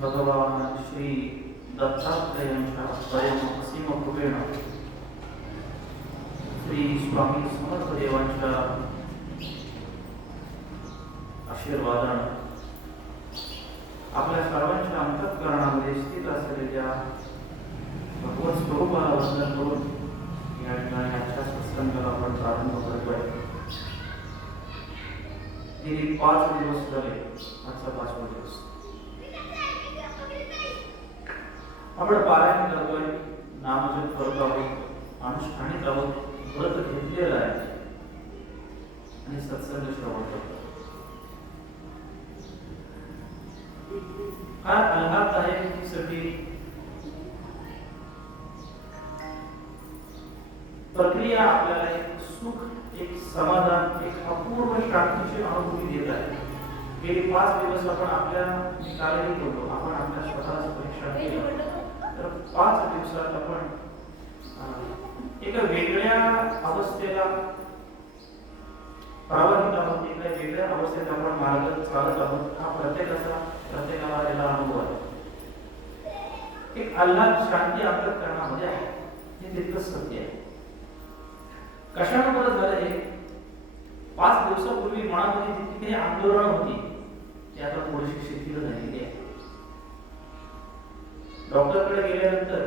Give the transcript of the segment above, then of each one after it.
भगवान श्री दत्तात्रेयांच्या असीम कृपेनं श्री स्वामी समर्थ देवांच्या आशीर्वादानं आपल्या सर्वांच्या अंतःकरणामध्ये स्थित असलेल्या भगवत स्वरूपाला वंदन करून या ठिकाणी आजच्या सत्संगाला आपण प्रारंभ करतोय. गेली 5 दिवस झाले, आजचा 5वा दिवस आपण पारायण करतोय, नामजप करत आहोत, अनुष्ठानित आहोत, व्रत घेतलेलं आहे आणि सत्संग श्रवण करतो. हा अल्लाह आहे की सगळी प्रक्रिया आपल्याला एक सुख, एक समाधान, एक अपूर्व शांतीची अनुभूती देत आहे. गेली 5 दिवस आपण आपल्या कालही बोलतो, आपण आपल्या स्वतःच परीक्षा केली. तर 5 दिवसात आपण एका वेगळ्या अवस्थेला प्रवाहित आहोत, एका वेगळ्या अवस्थेत आपण मार्ग चालत आहोत. हा प्रत्येकाला आलेला अनुभव आहे. एक आल्हाद शांती आपल्या करण्यामध्ये आहे, हे तितकंच सत्य आहे. कशामुळे झालं हे? 5 दिवसापूर्वी मनामध्ये जितकी काही आंदोलन होती ती आता थोडीशी शिथिल झालेली आहे. डॉक्टरकडे गेल्यानंतर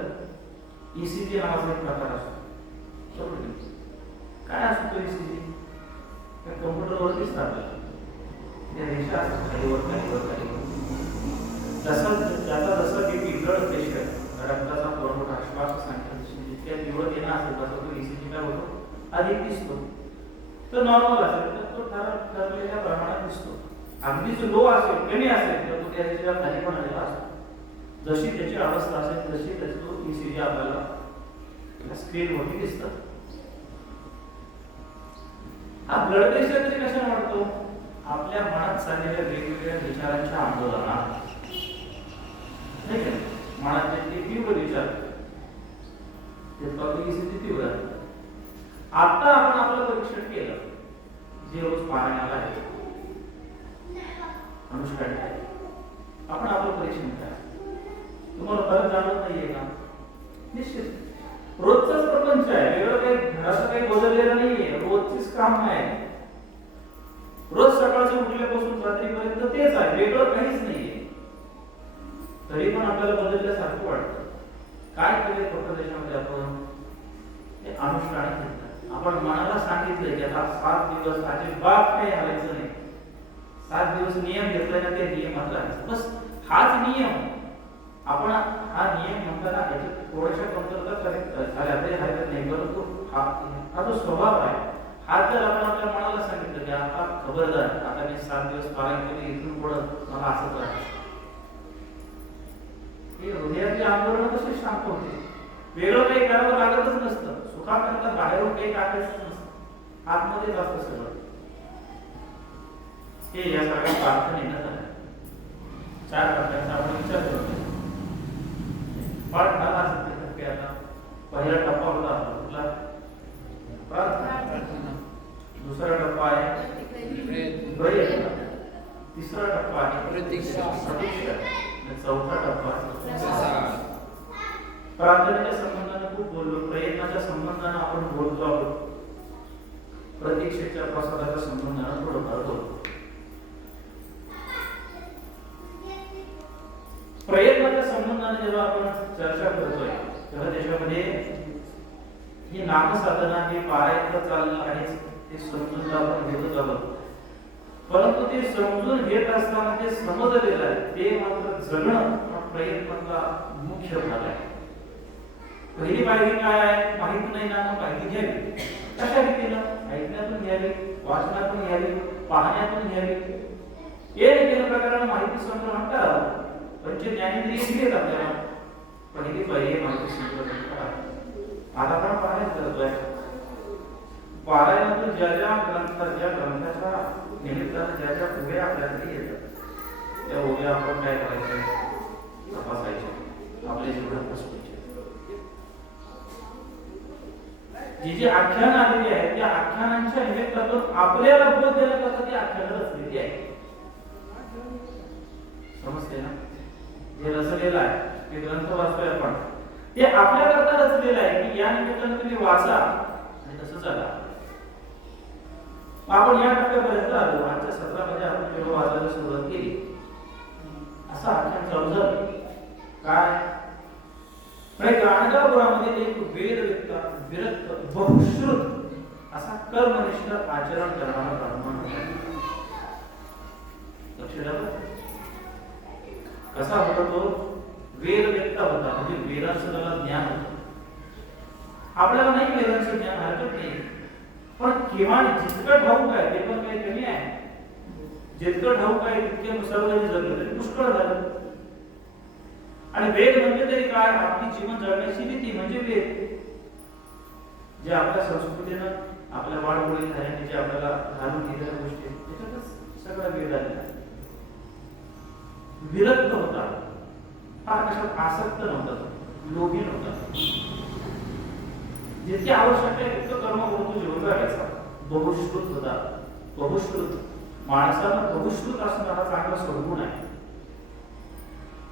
ईसीजी नावाचा एक प्रकार असतो. काय असतो ईसीजी? कम्प्युटरवरतीच आपल्याला त्या रेषा असतात, खालीवर जसा बीपी, ब्लड प्रेशर, रक्ताचा पुरवठा, श्वास संख्या जितक्या तीव्र येणं असेल तसा तो ईसीजी काय होतो, अधिक दिसतो. तो नॉर्मल असेल तर तो ठरलेल्या प्रमाणात दिसतो. अगदीच लो असेल, कमी असेल तर तो त्याच्या खाली पण आलेला असतो. जशी त्याची अवस्था असेल तशी तो ईसीजी आपल्याला स्क्रीनवरती दिसतात. हा ब्लड प्रेशर तरी कशाने वाढतो? आपल्या मनात चाललेल्या वेगवेगळ्या विचारांच्या आंदोलनात. मनात जे तीव्र विचार ते ईसीजी तीव्र आहे. आता आपण आपलं परीक्षण केलं, जे रोज पारायणाला आहे, अनुष्ठान आहे, आपण आपलं परीक्षण करा. तुम्हाला फरक जाणवत नाहीये का? निश्चित रोजचाच प्रपंच आहे, वेगळं काही घराचं काही बदललेलं नाहीये, रोजचीच काम आहे. रोज सकाळच्या उठल्यापासून रात्रीपर्यंत तेच आहे, वेगळं काहीच नाहीये. तरी पण आपल्याला बदलल्यासारखं वाटतं. काय केले फक्त त्याच्यामध्ये आपण हे अनुष्ठान घेतलं. आपण मनाला सांगितलंय की आता 7 दिवस अजिबात काही हलायचं नाही. 7 दिवस नियम घेतलाय ना, ते नियमात राहायचं, बस हाच नियम. आपण हा नियम म्हणताना याच्यात थोड्याशा कमतरता झाल्या तरी हरकत नाही, परंतु हा जो स्वभाव आहे, हा जर आपण आपल्या मनाला सांगितलं की आता खबरदार, आता मी 7 दिवस पारायण केले, इथून पुढे मला असंच राहायचं, हे हृदयातले आंदोलन कसे शांत होते. वेगळं काही करावं लागतच नसतं, सुखाकरता बाहेरून काही टाकायचं नसतं, आतमध्येच असतं सगळं. हे या सगळ्या प्रार्थनेनं झालं. 4 टप्प्यांचा आपण विचार करतो. पाठ झाला असेल ते टप्पे. आता पहिला टप्पा होता कुठला? प्रार्थना. दुसरा टप्पा आहे प्रयत्न. तिसरा टप्पा आहे प्रतीक्षा. चौथा टप्पा प्रार्थनेच्या संबंधाने खूप बोललो, प्रयत्नाच्या संबंधाने आपण बोलतो आहोत, प्रतीक्षेच्या प्रसादाच्या संबंधाने थोडंफार बोलतो. प्रयत्नाच्या संबंधाने जेव्हा आपण चर्चा करतोय तेव्हा त्याच्यामध्ये ही नामसाधना, हे पारायण चाललं आहे ते समजून आपण घेतच आहोत. परंतु ते समजून घेत असताना ते समजलेलं आहे, ते मात्र जगणं हा प्रयत्नाचा मुख्य भाग आहे. पहिली पायरी काय आहे? माहिती नाही ना, माहिती घ्यावी. कशा रीतीनं? ऐकण्यातून घ्यावी, वाचनातून घ्यावी, पाहण्यातून घ्यावी. हे केल्या प्रकाराने माहिती संग्रहण करावं. पंच ज्ञानेंद्रिय दिलेत आपल्याला. पहिली पायरी माहिती संग्रहण करा. आता आपण पारायण करतोय. पारायणातून ज्या ग्रंथाच्या निमित्तानं ज्या उभ्या आपल्याकडे येतात त्या उभ्या आपण काय करायचं? तपासायच्या, आपल्या जीवनात बसवायचे. जी आख्यान आलेली आहे त्या आख्यानांच्या निमित्तातून आपल्याला बोध देण्याकरता ती आख्यानं रचलेली आहे. समजते ना? जे रचलेलं आहे ते ग्रंथ वाचतोय आपण, ते आपल्याकरता रचलेलं आहे की या निमित्तानं तुम्ही वाचा आणि तसं चला. आपण या टप्प्यापर्यंत आलो. आजच्या सत्रामध्ये आपण केवळ वाचायला सुरुवात केली. असं आख्यान चालू झालं काय, गाणगापुरामध्ये एक वेद विरक्त बहुश्रुत असा कर्मनिष्ठ आचरण करणारा ब्राह्मण होता. लक्ष द्या, कसा होता तो? वेद व्यक्ता होता, म्हणजे वेदांचं त्याला ज्ञान होतं. आपल्याला नाही वेदांचं ज्ञान हरकत नाही, पण किमान जितकं ठाऊक आहे ते पण काही कमी आहे. जितकं ठाऊक आहे तितक्यानुसार जरी जगलं तरी पुष्कळ झालं. आणि वेद म्हणजे तरी काय? आपली जीवन जगण्याची रीती म्हणजे वेद. जे आपल्या संस्कृतीनं आपल्या वाढवडील झाल्याने जे आपल्याला घालून दिलेल्या गोष्टी त्याच्यातच सगळा वेद आलेला. विरक्त होता, फार कशात आसक्त नव्हता, लोभी नव्हता. जितकी आवश्यक आहे तितकं कर्म करून तो जीवन जगायचा. बहुश्रुत होता. बहुश्रुत माणसाला बहुश्रुत असणारा चांगला सद्गुण आहे.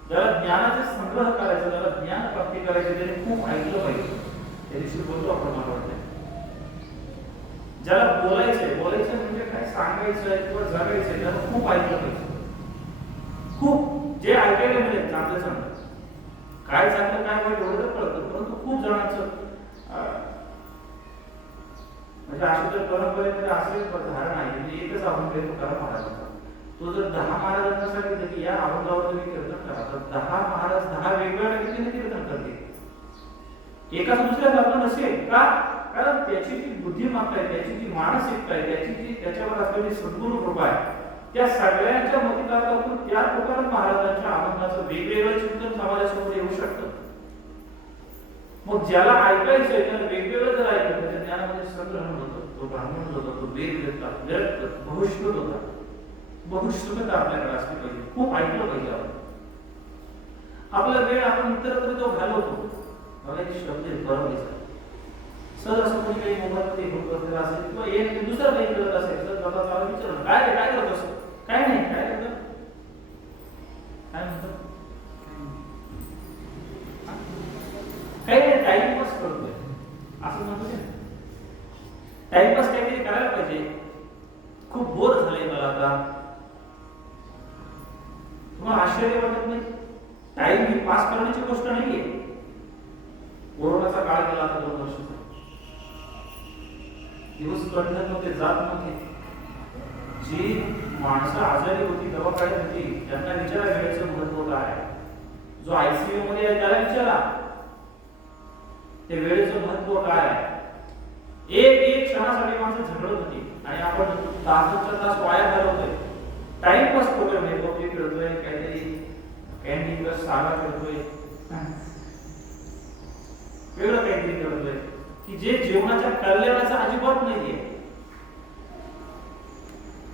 ज्याला ज्ञानाचा संग्रह करायचा, ज्याला ज्ञान प्राप्ती करायची, त्याने खूप ऐकलं पाहिजे. त्या दिवशी बोलतो आपण, मला वाटतं ज्याला बोलायचंय म्हणजे काय सांगायचंय किंवा जगायचंय, त्याला खूप ऐकलं पाहिजे. खूप जे ऐकायला मिळेल चांगलं काय चांगलं काय वाईट एवढं कळतं, परंतु खूप जणांचं म्हणजे अशी तर परंपरेमध्ये असे धारणा आहे म्हणजे एकच अभंग तुकाराम महाराजांचा. तो जर 10 महाराजांना सांगितलं की या अभंगावर तुम्ही कीर्तन करा, तर 10 महाराज 10 वेगवेगळ्या रीतीने कीर्तन करतील. एकाच दुसऱ्या जातं नसेल का? कारण त्याची जी बुद्धिमत्ता आहे, त्याची जी मानसिकता आहे, त्याची जी त्याच्यावर असलेली सद्गुण कृपा आहे, त्या सगळ्यांच्या मतितार्थ त्या तुकाराम महाराजांच्या अभंगाचं वेगवेगळं चिंतन समाजासमोर येऊ शकतं. मग ज्याला ऐकायचंय त्याला वेगवेगळं जर ऐकलं, त्याच्या ज्ञानामध्ये संग्रहण होतं. तो ब्राह्मण होता, तो वेद विरक्त बहुश्रुत होता. बहुश्रुतता आपल्याकडे असली पाहिजे, खूप ऐकलं पाहिजे आपण. आपला वेळ आपण इतरत्र जो घालवतो, मला एक शब्द परवलीचा सहज असं कोणी काही मोबाईलमध्ये घेऊन करलेला असेल किंवा एक दुसरं काही करत असेल तर स्वतःला विचारलं काय करत असं, काय नाही काय करत, काय म्हणतात, काही नाही टाइमपास करतोय असं म्हणतो. टाइमपास काहीतरी करायला पाहिजे. खूप बोर झालंय मला आता. तुम्हाला आश्चर्य वाटत नाही? टाइम ही पास करण्याची गोष्ट नाहीये. कोरोनाचा काळ गेला आता 2 वर्षाचा. दिवस कळत नव्हते, जात नव्हते. जी माणसं आजारी होती, दवाखान्यात होती, त्यांना विचारा वेळेचं महत्व काय. जो आयसीयू मध्ये आहे त्याला विचारा ते वेळेचं महत्व काय आहे. एक क्षणासाठी माणसं झगडत होती आणि आपण तासांच्या तास वाया घालवतोय. टाइमपास करतोय, मेकअप खेळतोय, काहीतरी कॅन्डी प्लस सागा खेळतोय, वेगळं काहीतरी करतोय की जे जीवनाच्या कल्याणाचा अजिबात नाहीये.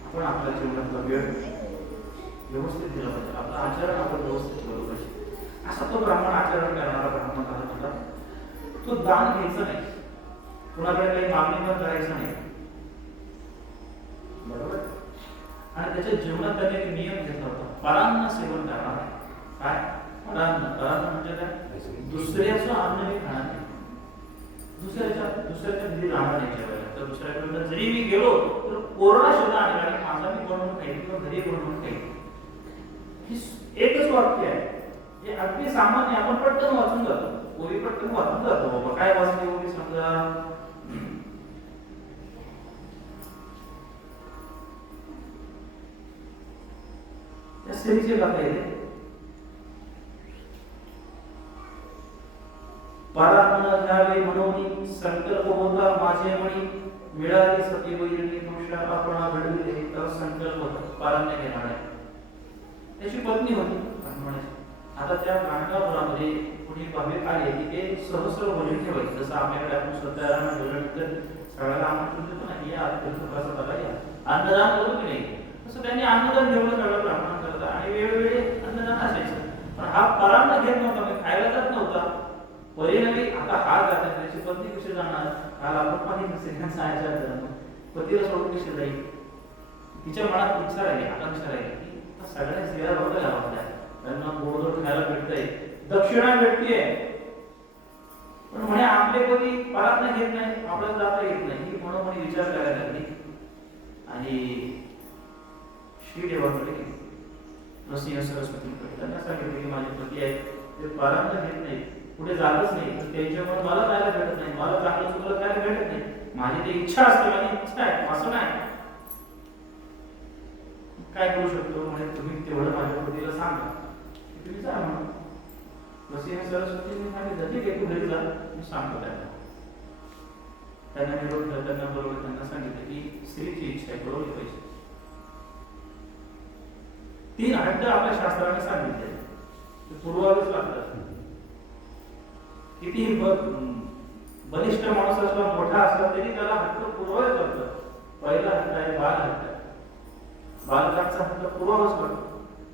आपण आपल्या जीवनातला वेळ व्यवस्थित दिला पाहिजे. आपलं आचरण आपण व्यवस्थित ठेवलं पाहिजे. असा तो ब्राह्मण आचरण करणारा ब्राह्मण होता. तो दान घ्यायचं नाही, कुणाकडे काही मागणी पण करायचं नाही, बरोबर. आणि त्याच्या जीवनात त्याने एक नियम घेतला होता, परान्न सेवन करणार. काय परान्न म्हणजे काय? दुसऱ्याचं अन्न मी खाणार नाही, दुसऱ्याच्या घरी राहणार नाही जेवायला. तर दुसऱ्याकडे जरी मी गेलो तर कोरोना शब्द आणला आणि माझा मी बनवून खाईल किंवा घरी बनवून खाईल. ही एकच वाक्य आहे, हे अगदी सामान्य, आपण पटकन वाचून जातो. ओवी पटकन वाचून जातो. बाबा काय वाचले ओवी समजा, त्या स्त्रीचे गाथा येते, परान्न घ्यावे म्हणून संकल्प होता माझे म्हणी, मिळाली सती वैरिणी तुषा आपणा घडविले. तर संकल्प होता परान्न घेणार आहे. त्याची पत्नी होती ब्राह्मणाची. आता त्या गाणगापुरामध्ये कुणी भाविक आले की ते सहस्र बोलून ठेवायचे. जसं आपल्याकडे आपण सत्याराम ठेवल्यानंतर सगळ्याला आमंत्रण देतो ना, या तुकाचा बघा, या अन्नदान करू की नाही, तसं त्यांनी अन्नदान ठेवलं सगळं ब्राह्मण करता आणि वेळोवेळी अन्नदान असायचं. पण हा परान्न घेत नव्हता, म्हणजे खायला जात नव्हता. परिणामी आता हा जातात, त्याची पत्नी कशी जाणार? काल आपण पाहिजे स्त्रियांचा आचार, पतीला सोडून कशी जाईल? तिच्या मनात इच्छा राहिली, आकांक्षा राहिली की सगळ्या स्त्रिया बघायला हव्या, त्यांना गोडधोड खायला भेटतंय, दक्षिणा भेटतीये, पण म्हणे आपले कधी परात घेत नाही, आपल्याला जाता येत नाही. ही म्हणून विचार करायला लागली आणि श्रीदेवाकडे गेली, नरसिंह सरस्वतीकडे. त्यांना सांगितलं की माझे पती आहेत, ते परात घेत नाही, पुढे जातच नाही, तर त्यांच्यामुळे मला जायला भेटत नाही, मला चांगलं चुकलं काय भेटत नाही. माझी ती इच्छा असते, माझी इच्छा आहे, असं नाही. काय करू शकतो म्हणजे तुम्ही तेवढं माझ्या पतीला सांगा की तुम्ही जा म्हणून. नरसिंह सरस्वतीने सांगितलं ठीक आहे, तू घरी जा, मी सांगतो त्यांना. त्यांना निरोप त्यांना बरोबर त्यांना सांगितलं की स्त्रीची इच्छा आहे, बरोबर पाहिजे. 3 हट्ट आपल्या शास्त्राने सांगितले, ते पुरवावेच लागतात. कितीही बलिष्ठ माणूस असला, मोठा असला, तरी त्याला हट्ट पुरवावेच लागतात. पहिला हट्ट आहे बाल हट्ट. बालकांचा हट्ट पुरवावाच लागतो.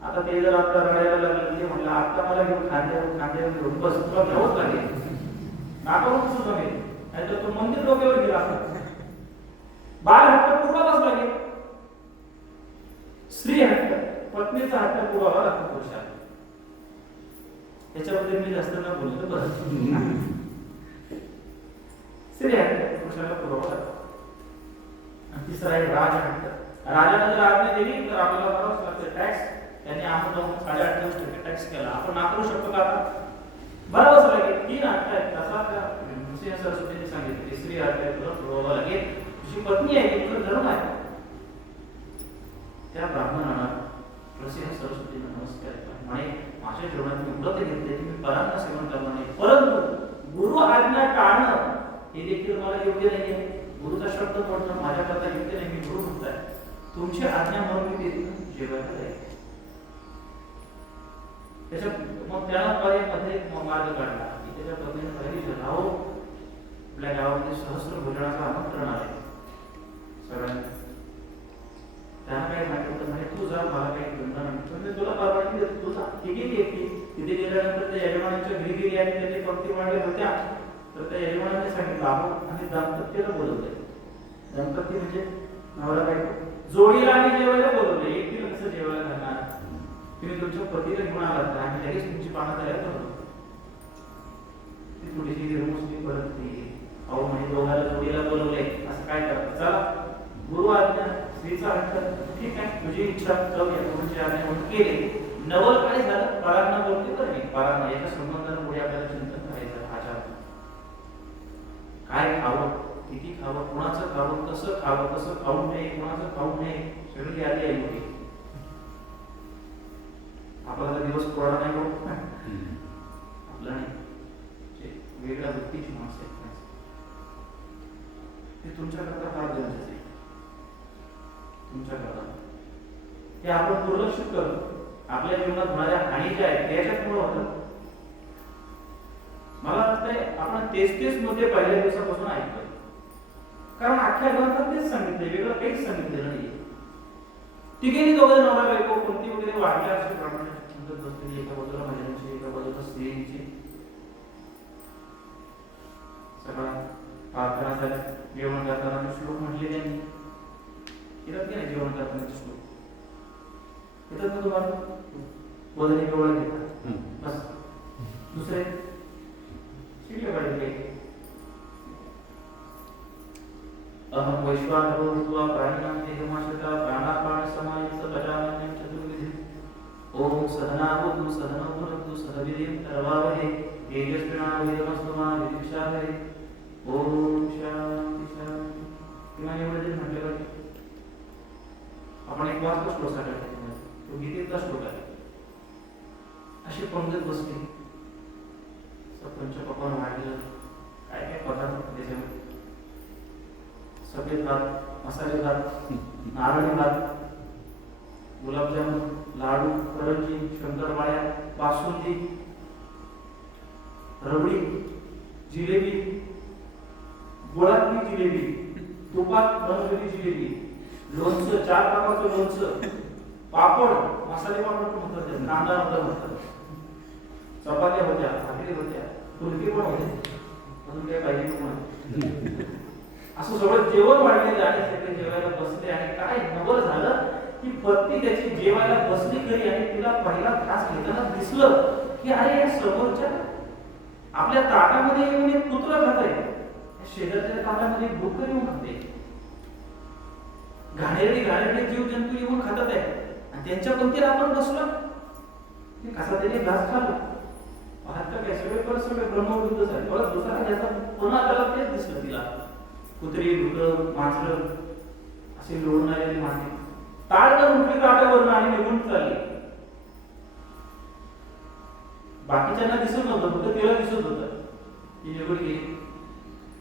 आता ते जर आता रडायला लागलं, ते म्हणलं आता मला घेऊन खांद्यावर घेऊन बस, तुला घ्यावंच लागेल, नाकावरून कसं जमेल, नाहीतर तो मंदिर डोक्यावर गेला. बाल हट्ट पुरवावाच लागेल. स्त्री हट्ट, पत्नीचा हट्ट पुरवावा लागतो पुरुषाला. त्याच्याबद्दल मी जास्त न बोलतो बरं. स्त्री हट्ट पुरुषाला पुरवावा लागतो. आणि तिसरा आहे राज हट्ट. राजाने जर आज्ञा दिली तर आपल्याला भरावंच लागतं टॅक्स. त्यांनी आपण 8.5% टॅक्स केला, आपण नाकारू शकतो का? आता भरावंच लागेल. 3 हट्ट आहेत. तसा त्या नरसिंह सरस्वतीने सांगितले, स्त्री हट्ट आहे, तुला पुरवावा लागेल. तुझी पत्नी आहे, तुझं धर्म आहे. त्या ब्राह्मणाला नरसिंह सरस्वतीने नमस्कार केला, म्हणे माझ्या जीवनात मी व्रत घेतले की मी परान्न सेवन करणार नाही, परंतु गुरु आज्ञा टाळणं हे देखील मला योग्य नाही आहे. गुरुचा शब्द बोलणं माझ्याकरता योग्य नाही. मी गुरु म्हणताय, तुमची आज्ञा म्हणून मी तिथून जेवायला जाईल. मग त्याला मध्ये मार्ग काढला की त्याच्या पत्नीने सांगितलं, अहो आपल्या गावामध्ये सहस्त्र भोजनाचं आमंत्रण आहे सगळ्यांना. त्यांना काय सांगितलं, म्हणजे तू जा, मला काही बंधन नाही, तुला परवानगी देतो, तू जा. ती गेली एकटी. तिथे गेल्यानंतर त्या यजमानांच्या घरी गेली आणि त्यांनी पंक्ती मांडल्या होत्या. तर त्या यजमानाने सांगितलं, आपण आणि दाम्पत्याला बोलवलंय. दाम्पत्य म्हणजे नवरा बायको, जोडीला आणि जेवायला बोलवलंय. एकटीला कसं जेवायला घालणार? तुम्ही तुमच्या पतीला घेऊन आलात आणि लगेच तुमची पानं तयार करतो. ती थोडीशी निर्मुसली परत ती, अहो म्हणजे दोघाला जोडीला बोलवलंय, असं काय करतात? चला, गुरु आज्ञा, स्त्रीचा हट्ट, ठीक आहे, तुझी इच्छा, जाऊया. गुरुची आज्ञा म्हणून केली. नवल काय झालं, परांना बोलते तर नाही, परांना याच्या संबंधाने पुढे आपल्याला चिंतन करायचं. आचार काय खावं, किती खावं, कोणाचं खावं, कसं खावं, कसं खाऊ नये, कोणाचं खाऊ नये, सगळी यादी आहे मोठी. आपला दिवस कोणा नाही बघ आपला नाही, वेगळ्या वृत्तीची माणसं आहेत, ते तुमच्याकरता फार गरजेचं आहे. तुमच्याकरता ते आपण दुर्लक्षित करतो. आपल्या जीवनात होणाऱ्या हानी ज्या आहेत त्याच्यामुळे होतं. मला वाटतंय आपण तेच मध्ये पहिल्या दिवसापासून ऐकतोय, कारण अख्ख्या ग्रंथात तेच सांगितलंय, वेगळं काहीच सांगितलेलं नाहीये. ती गेली दोघं नवरा बायको कोणती वगैरे वाढल्या असे प्रमाणे बसलेली, एका बाजूला महिलांची, एका बाजूला स्त्रियांची. सगळा प्रार्थना झाल्या. जेवण करताना श्लोक म्हटले त्यांनी, येतात की नाही जेवण करताना श्लोक येतात ना तुम्हाला? बोलणे केवळ घेतात बस, दुसरे शिकले पाहिजे. अहम वैश्वानरो ऋत्वा प्राणिनां देहमाश्रिता प्राणापान समायुक्त पचामन्यं चतुर्विधि. ओम सहनावतु सहनौ भुनक्तु सह वीर्यं करवावहै तेजस्विनावधीतमस्तु मा विद्विषावहै. ओम शांती शांती. किमान एवढे म्हटले पाहिजे. आपण एक वाचतो श्लोक आहे, तो गीतेतला श्लोक आहे. अशी पंगत बसली, पंचपक्वान्न वाढलेलं, काय काय पदार्थ त्याच्यामध्ये, सफेद भात, मसाले भात, नारळी भात, गुलाबजामुन, लाडू, करंजी, शंकरपाळ्या, बासुंदी, रबडी, जिलेबी, गुळातली जिलेबी, तुपात बनवलेली जिलेबी, लोणचं, 4 प्रकारचं लोणचं, पापड, मसाले पापड पण होतात, कांदा होता, चपात्या होत्या, भाकरी होत्या, तुरकी पण होते, अजून काय पाहिजे पण. असं सगळं जेवण वाढलेलं आणि सगळे जेवायला बसले आणि काय नवल झालं की पत्नी त्याची जेवायला बसली घरी आणि तिला पहिला घास घेताना दिसलं की अरे या समोरच्या आपल्या ताटामध्ये येऊन एक कुत्रं खात आहे, शेजारच्या ताटामध्ये डुक्कर येऊन खाते, घाणेरडे जीव जंतू येऊन खातात आहे आणि त्यांच्या पंक्तीला आपण बसलो. कसा त्याने घास खाल्ला पाहता काय सगळे ब्रह्मविरुद्ध झाले. परत दुसरा ज्याचा पुन्हा त्याला तेच दिसलं, तिला कुत्री डुकर मांजर असे लोळून आलेली मासे ताळकन उठली ताटावरून आणि निघून चालली. बाकीच्यांना दिसत नव्हतं, फक्त तिला दिसत होतं. ती निघून गेली,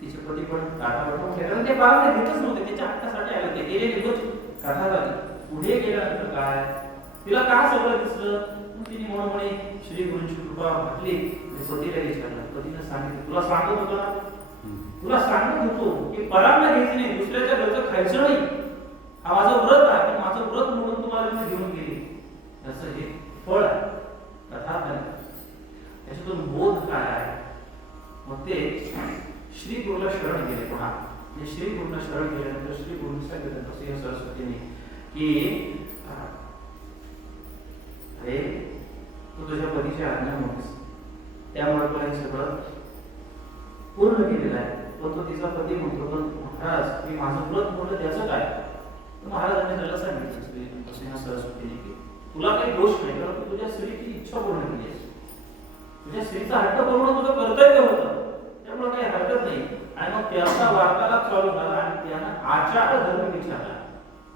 तिचे पती पण ताटावर खेळायला ते बाळाने घेतच नव्हते, त्याच्या हक्कासाठी आले होते. गेले निघून कथा झाली. पुढे गेल्यानंतर काय तिला काय सगळं दिसलं, तिने म्हणून श्री गुरूंची कृपा म्हटली. पतीला विचारलं, पतीने सांगितलं तुला सांगत होतो ना, तुला सांगत होतो की परांना घ्यायची नाही, दुसऱ्याच्या घरचं खायचं नाही, हा माझं व्रत आहे, पण माझं व्रत म्हणून तुम्हाला मी घेऊन गेली. असं हे फळ आहे कथा. त्याच्यातून बोध काय आहे? मग ते श्री गुरुला शरण गेले. पुन्हा श्री गुरुला शरण गेल्यानंतर श्री गुरुंनी सांगितलं तसे सरस्वतीने की अरे तू तुझ्या पतीची आज्ञा म्हणूस, त्यामुळे तुला हे सगळं पूर्ण केलेलं आहे. पण तो तिचा पती म्हणतो पण महाराज मी माझं व्रत म्हणलं त्याचं काय? महाराजांनी त्याला सांगितलं सरस्वतीने की तुला काही दोष नाही, कारण तुझ्या स्त्रीची इच्छा पूर्ण केली आहे, तुझ्या स्त्रीचा हट्ट पूर्ण तुझं कर्तव्य होतं, त्यामुळे काही हरकत नाही. आणि मग त्याचा वार्तालाप चालू झाला आणि त्यानं आचार धर्म विचारला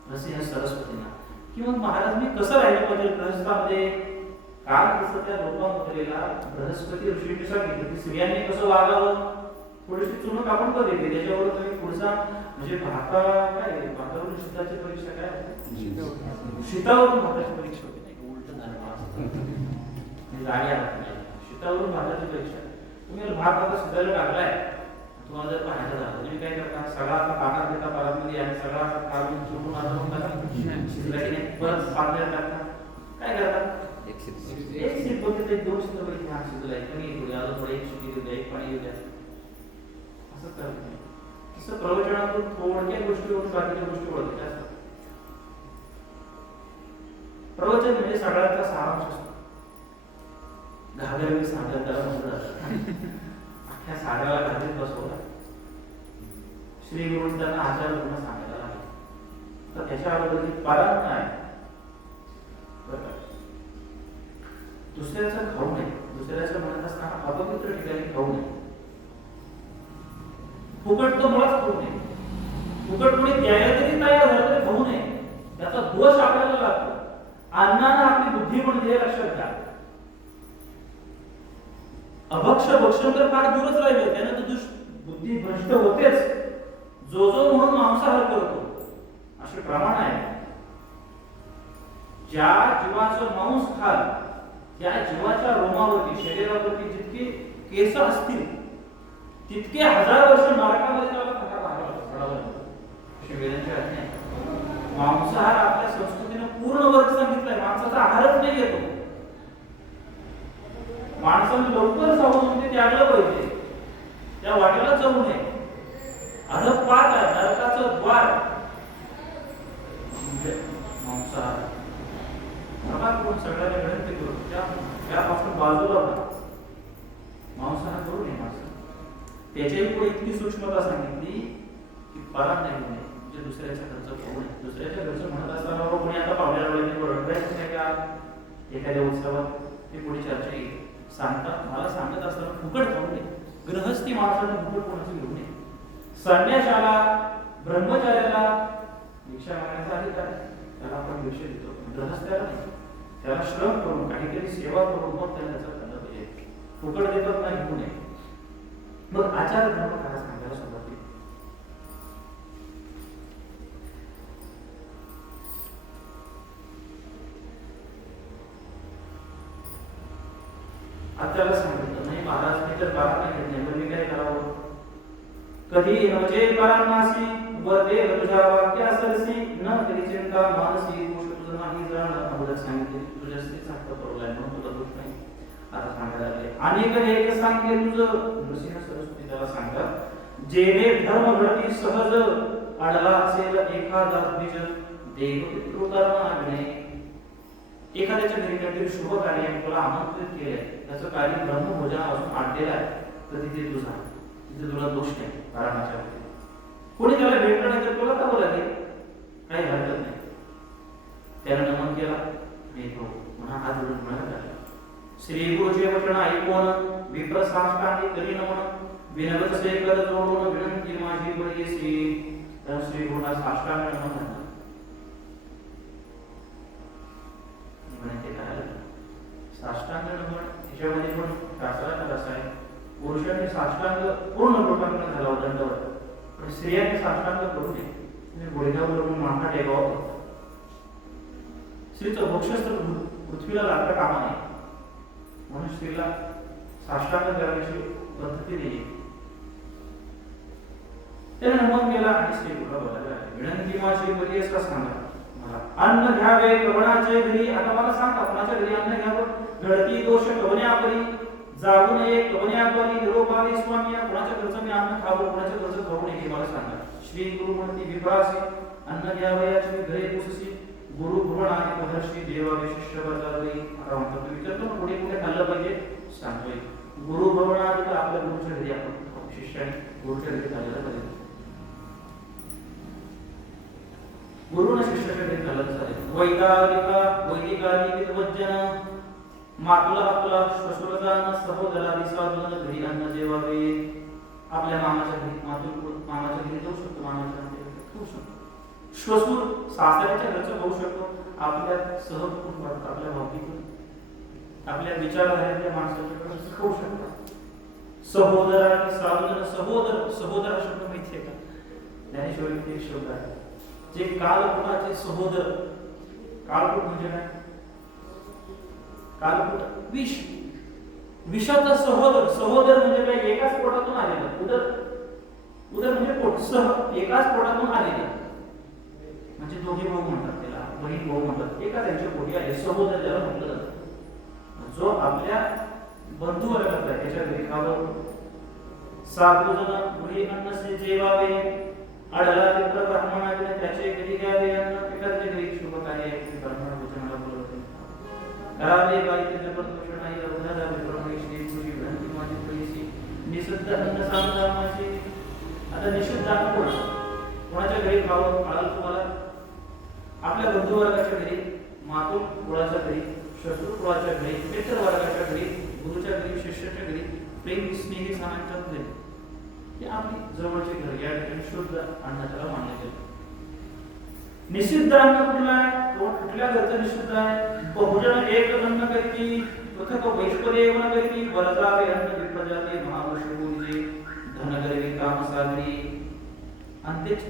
नरसिंह सरस्वतींना की मग महाराज मी कसं राहिलं पाहिजे गृहस्थामध्ये. काल कसं त्या लोपामुद्रेला बृहस्पती ऋषींनी सांगितलं की स्त्रियांनी कसं वागावं, थोडीशी चुनक आपण बघितली. त्याच्यावर तुम्ही पुढचा म्हणजे भातावरून शीताची परीक्षा काय शीतावरून भाताची परीक्षा होती नाही, उलट शीतावरून भाताची परीक्षा. तुम्ही भात आता शिजायला टाकलाय, तुम्हाला जर पाहायचं झालं तुम्ही काय करता, सगळा आता कानात घेता पारामध्ये आणि सगळा काढून चुकून आता शिजला की नाही, परत पाण्यात टाकता. काय करता? एक शीत बघितलं, एक दोन शीत बघितली, हा शिजलाय कमी थोडी अजून थोडं एक शिटी देऊ द्या, एक पाणी येऊ द्या, असं करत नाही. तसं प्रवचनातून थोडक्या गोष्टीवरून बाकीच्या गोष्टी ओळखल्या असतात. प्रवचन म्हणजे सगळ्याचा सारांश असतो. घागर मी सांगत त्याला म्हटलं जातं, अख्ख्या सागराला घागरीत बसवला. श्री गुरु त्यांना आचार्य म्हणून सांगायला लागले. तर त्याच्या अगोदर पारायण काय दुसऱ्याचं खाऊ नये, दुसऱ्याचं म्हणत असताना अपवित्र ठिकाणी खाऊ नये, फुकट तो मुळात खाऊ नये, फुकट कोणी द्यायला तरी तयार झालं तरी खाऊ नये, त्याचा दोष आपल्याला लागतो. अन्नानं आपली बुद्धी पण हे लक्षात घ्या. अभक्ष भक्षण तर फार दूरच राहिलं, त्यानं तर बुद्धी भ्रष्ट होतेच. जो म्हणून मांसाहार करतो असे प्रमाण आहे. ज्या जीवाचं मांस खाल त्या जीवाच्या रोमावरती शरीरावरती जितके केस असतील तितके 1000 वर्ष नरकामध्ये त्याला पडावं अशी वेदांची आज्ञा आहे. मांसाहार आपल्या संस्कृतीने पूर्ण वर्ग सांगितलाय, मांसाचा आहारच नाही येतो. माणसाने लवकर सावरून ते त्यागलं पाहिजे, त्या वाटेला जाऊ नये. अधपात आहे, नरकाचं द्वार मांसाहार. कोण सगळ्याला विनंती करू त्यापासून बाजूला मांसाहार करू नये. माणसं त्याच्याही पुढे इतकी सूक्ष्मता सांगितली की परात नाही होणे, म्हणजे दुसऱ्याच्या घरचं खाऊ नये. दुसऱ्याच्या घरचं म्हणत असताना कोणी आता पावल्या ओळखीने नाही का एखाद्या उत्सवात ते पुढे चर्चा येईल. सांगतात मला सांगत असताना फुकट खाऊ नये. गृहस्थी माणसाने फुकट कोणाची घेऊ नये. संन्याशाला ब्रह्मचार्याला भिक्षा मागण्याचा अधिकार त्याला आपण भिक्षा देतो, गृहस्थाला नाही. त्याला श्रम करून काहीतरी सेवा करून मग त्याला त्याचा फायदा पाहिजे. फुकट देतात नाही घेऊ नये. मग आचार धर्म काय सांगायला सुरुवात केली. त्याला सांगितलं नाही महाराज मी तर पारायण नाही घेतले, पण मी काय करावं. कधी म्हणजे परायणासी वदे तुझ्या वाक्यासरसी न तरी चिंता मानसी गोष्ट तुझं नाही जाणार. अगोदर सांगितले तुझ्या स्त्रीचा हक्क पडलाय म्हणून तुला दुःख नाही. आता सांगायला लागले अनेक एक सांगे तुझं. नरसिंह सरस्वती त्याला सांगतात जेणे धर्म घडती सहज अडला असेल एखादा द्विज देवपितृकर्माग्ने एखाद्याच्या घरी काहीतरी शुभ कार्य तुला आमंत्रित केलंय, त्याचं कार्य ब्रह्मभोजनापासून आणलेलं आहे, तर तिथे तुझा तिथे तुला दोष नाही कारणाच्या बाबतीत. कोणी त्याला भेटलं नाही तर तुला का लागेल, काही हरकत नाही. त्याला नमन केला आणि तो म्हणा हात जोडून म्हणाला, श्री गुरुचे वचन ऐकून विप्र साष्टांगी करी नमन, विनवत से कर जोडून विनंती माझी बळीसी. तर श्री गुरुला साष्टांग नमन म्हणतात. म्हणजे काय साष्टांग नमन याच्यामध्ये पण शास्त्राचा रस आहे. पुरुषांनी साष्टांग पूर्ण लोकांना झाला दंडवत, पण स्त्रियांनी साष्टांग करू नये, गुडघ्यावरून माथा टेकावा. स्त्रीचं वक्षस्थ पृथ्वीला लागता कामा नये, म्हणून स्त्रीला साष्टांग करण्याची पद्धती दिली. त्याने नमन केला आणि स्त्री गुरुला बोलायला लागली, विनंती माझी बरी असता सांगा मला, अन्न घ्यावे कवणाचे घरी. आता मला सांगा कोणाच्या घरी अन्न घ्यावं, घडती दोष कवण्यापरी, जाऊ नये कवण्यापरी, निरोपावी स्वामी. कोणाच्या घरचं मी अन्न खावं, कोणाच्या घरचं खाऊ नये हे मला सांगा. श्री गुरु म्हणती विप्रासी, अन्न घ्यावयाची घरे पुससी, गुरु भुवन आणि महर्षी देवा विशिष्ट बजावे. आता म्हणतो तू विचारतो ना पुढे पुढे खाल्लं पाहिजे, सांगतोय गुरु भवन आणि आपल्या गुरुच्या घरी आपण शिष्याने गुरुच्या घरी खाल्लं पाहिजे. गुरुने शिष्याच्या घरी खाल्लं चालेल. वैदिकाली विद्वज्जन, मातुला आपला श्वशुरजान, सहोदरादी साधून घरी अन्न जेवावे. आपल्या मामाच्या घरी मामाच्या घरी जाऊ शकतो, मामाच्या घरी खाऊ शकतो. श्वशुर सासऱ्याच्या घरचं होऊ शकतो, आपल्या सहकुटुंबात आपल्या भावकीतून आपल्या विचारधारेतल्या माणसाच्याकडे खाऊ शकतो. सहोदरादी साधून, सहोदर शब्द माहिती आहे का, ज्ञानेश्वरीत एक शब्द आहे जे कालकुटाचे सहोदर. कालकुट म्हणजे काय, कालकुट विषाचा सहोदर म्हणजे काय, एकाच पोटातून आलेलं. उदर म्हणजे पोट, एकाच पोटातून आलेलं म्हणजे दोघे भाऊ म्हणतात त्याला, बहीण भाऊ म्हणतात, एका त्यांच्या पोटी आहे, सहोदर ज्याला म्हटलं जातं. जो आपल्या बंधू वर्गातला आहे त्याच्या घरी खावं. साधूजन घरी अन्न से जेवावे, अडला मित्र ब्राह्मणाने त्याचे घरी घ्यावे अन्न. पिकाचे घरी शुभ कार्य आहे, ब्राह्मण भोजनाला बोलवते. करावे बाईचे जबरदोष नाही, रघुनाथ विप्रमणी श्री गुरुजी विनंती माझी पैसी, निषिद्ध अन्न सांगा माझी. आता निषिद्ध अन्न कोणाच्या घरी खावं कळाल तुम्हाला, आपल्या बंधू वर्गाच्या घरी, मातृ कुळाच्या घरी, शत्रू कुळाच्या घरी, मित्र वर्गाच्या घरी, गुरुच्या घरी, शिष्याच्या घरी, प्रेम स्नेही सणांच्या घरी, हे आपली जवळचे घर. या ठिकाणी शुद्ध अन्नाला मानले गेले. निषिद्ध अन्न कुठला आहे, कुठल्या घरचं निषिद्ध आहे. बहुजन एक अन्न करती, पृथक वैश्वर्य न करती, बलजावे अन्न विप्रजाते, महावशूजे धनगरवी कामसागरी. अंत्येच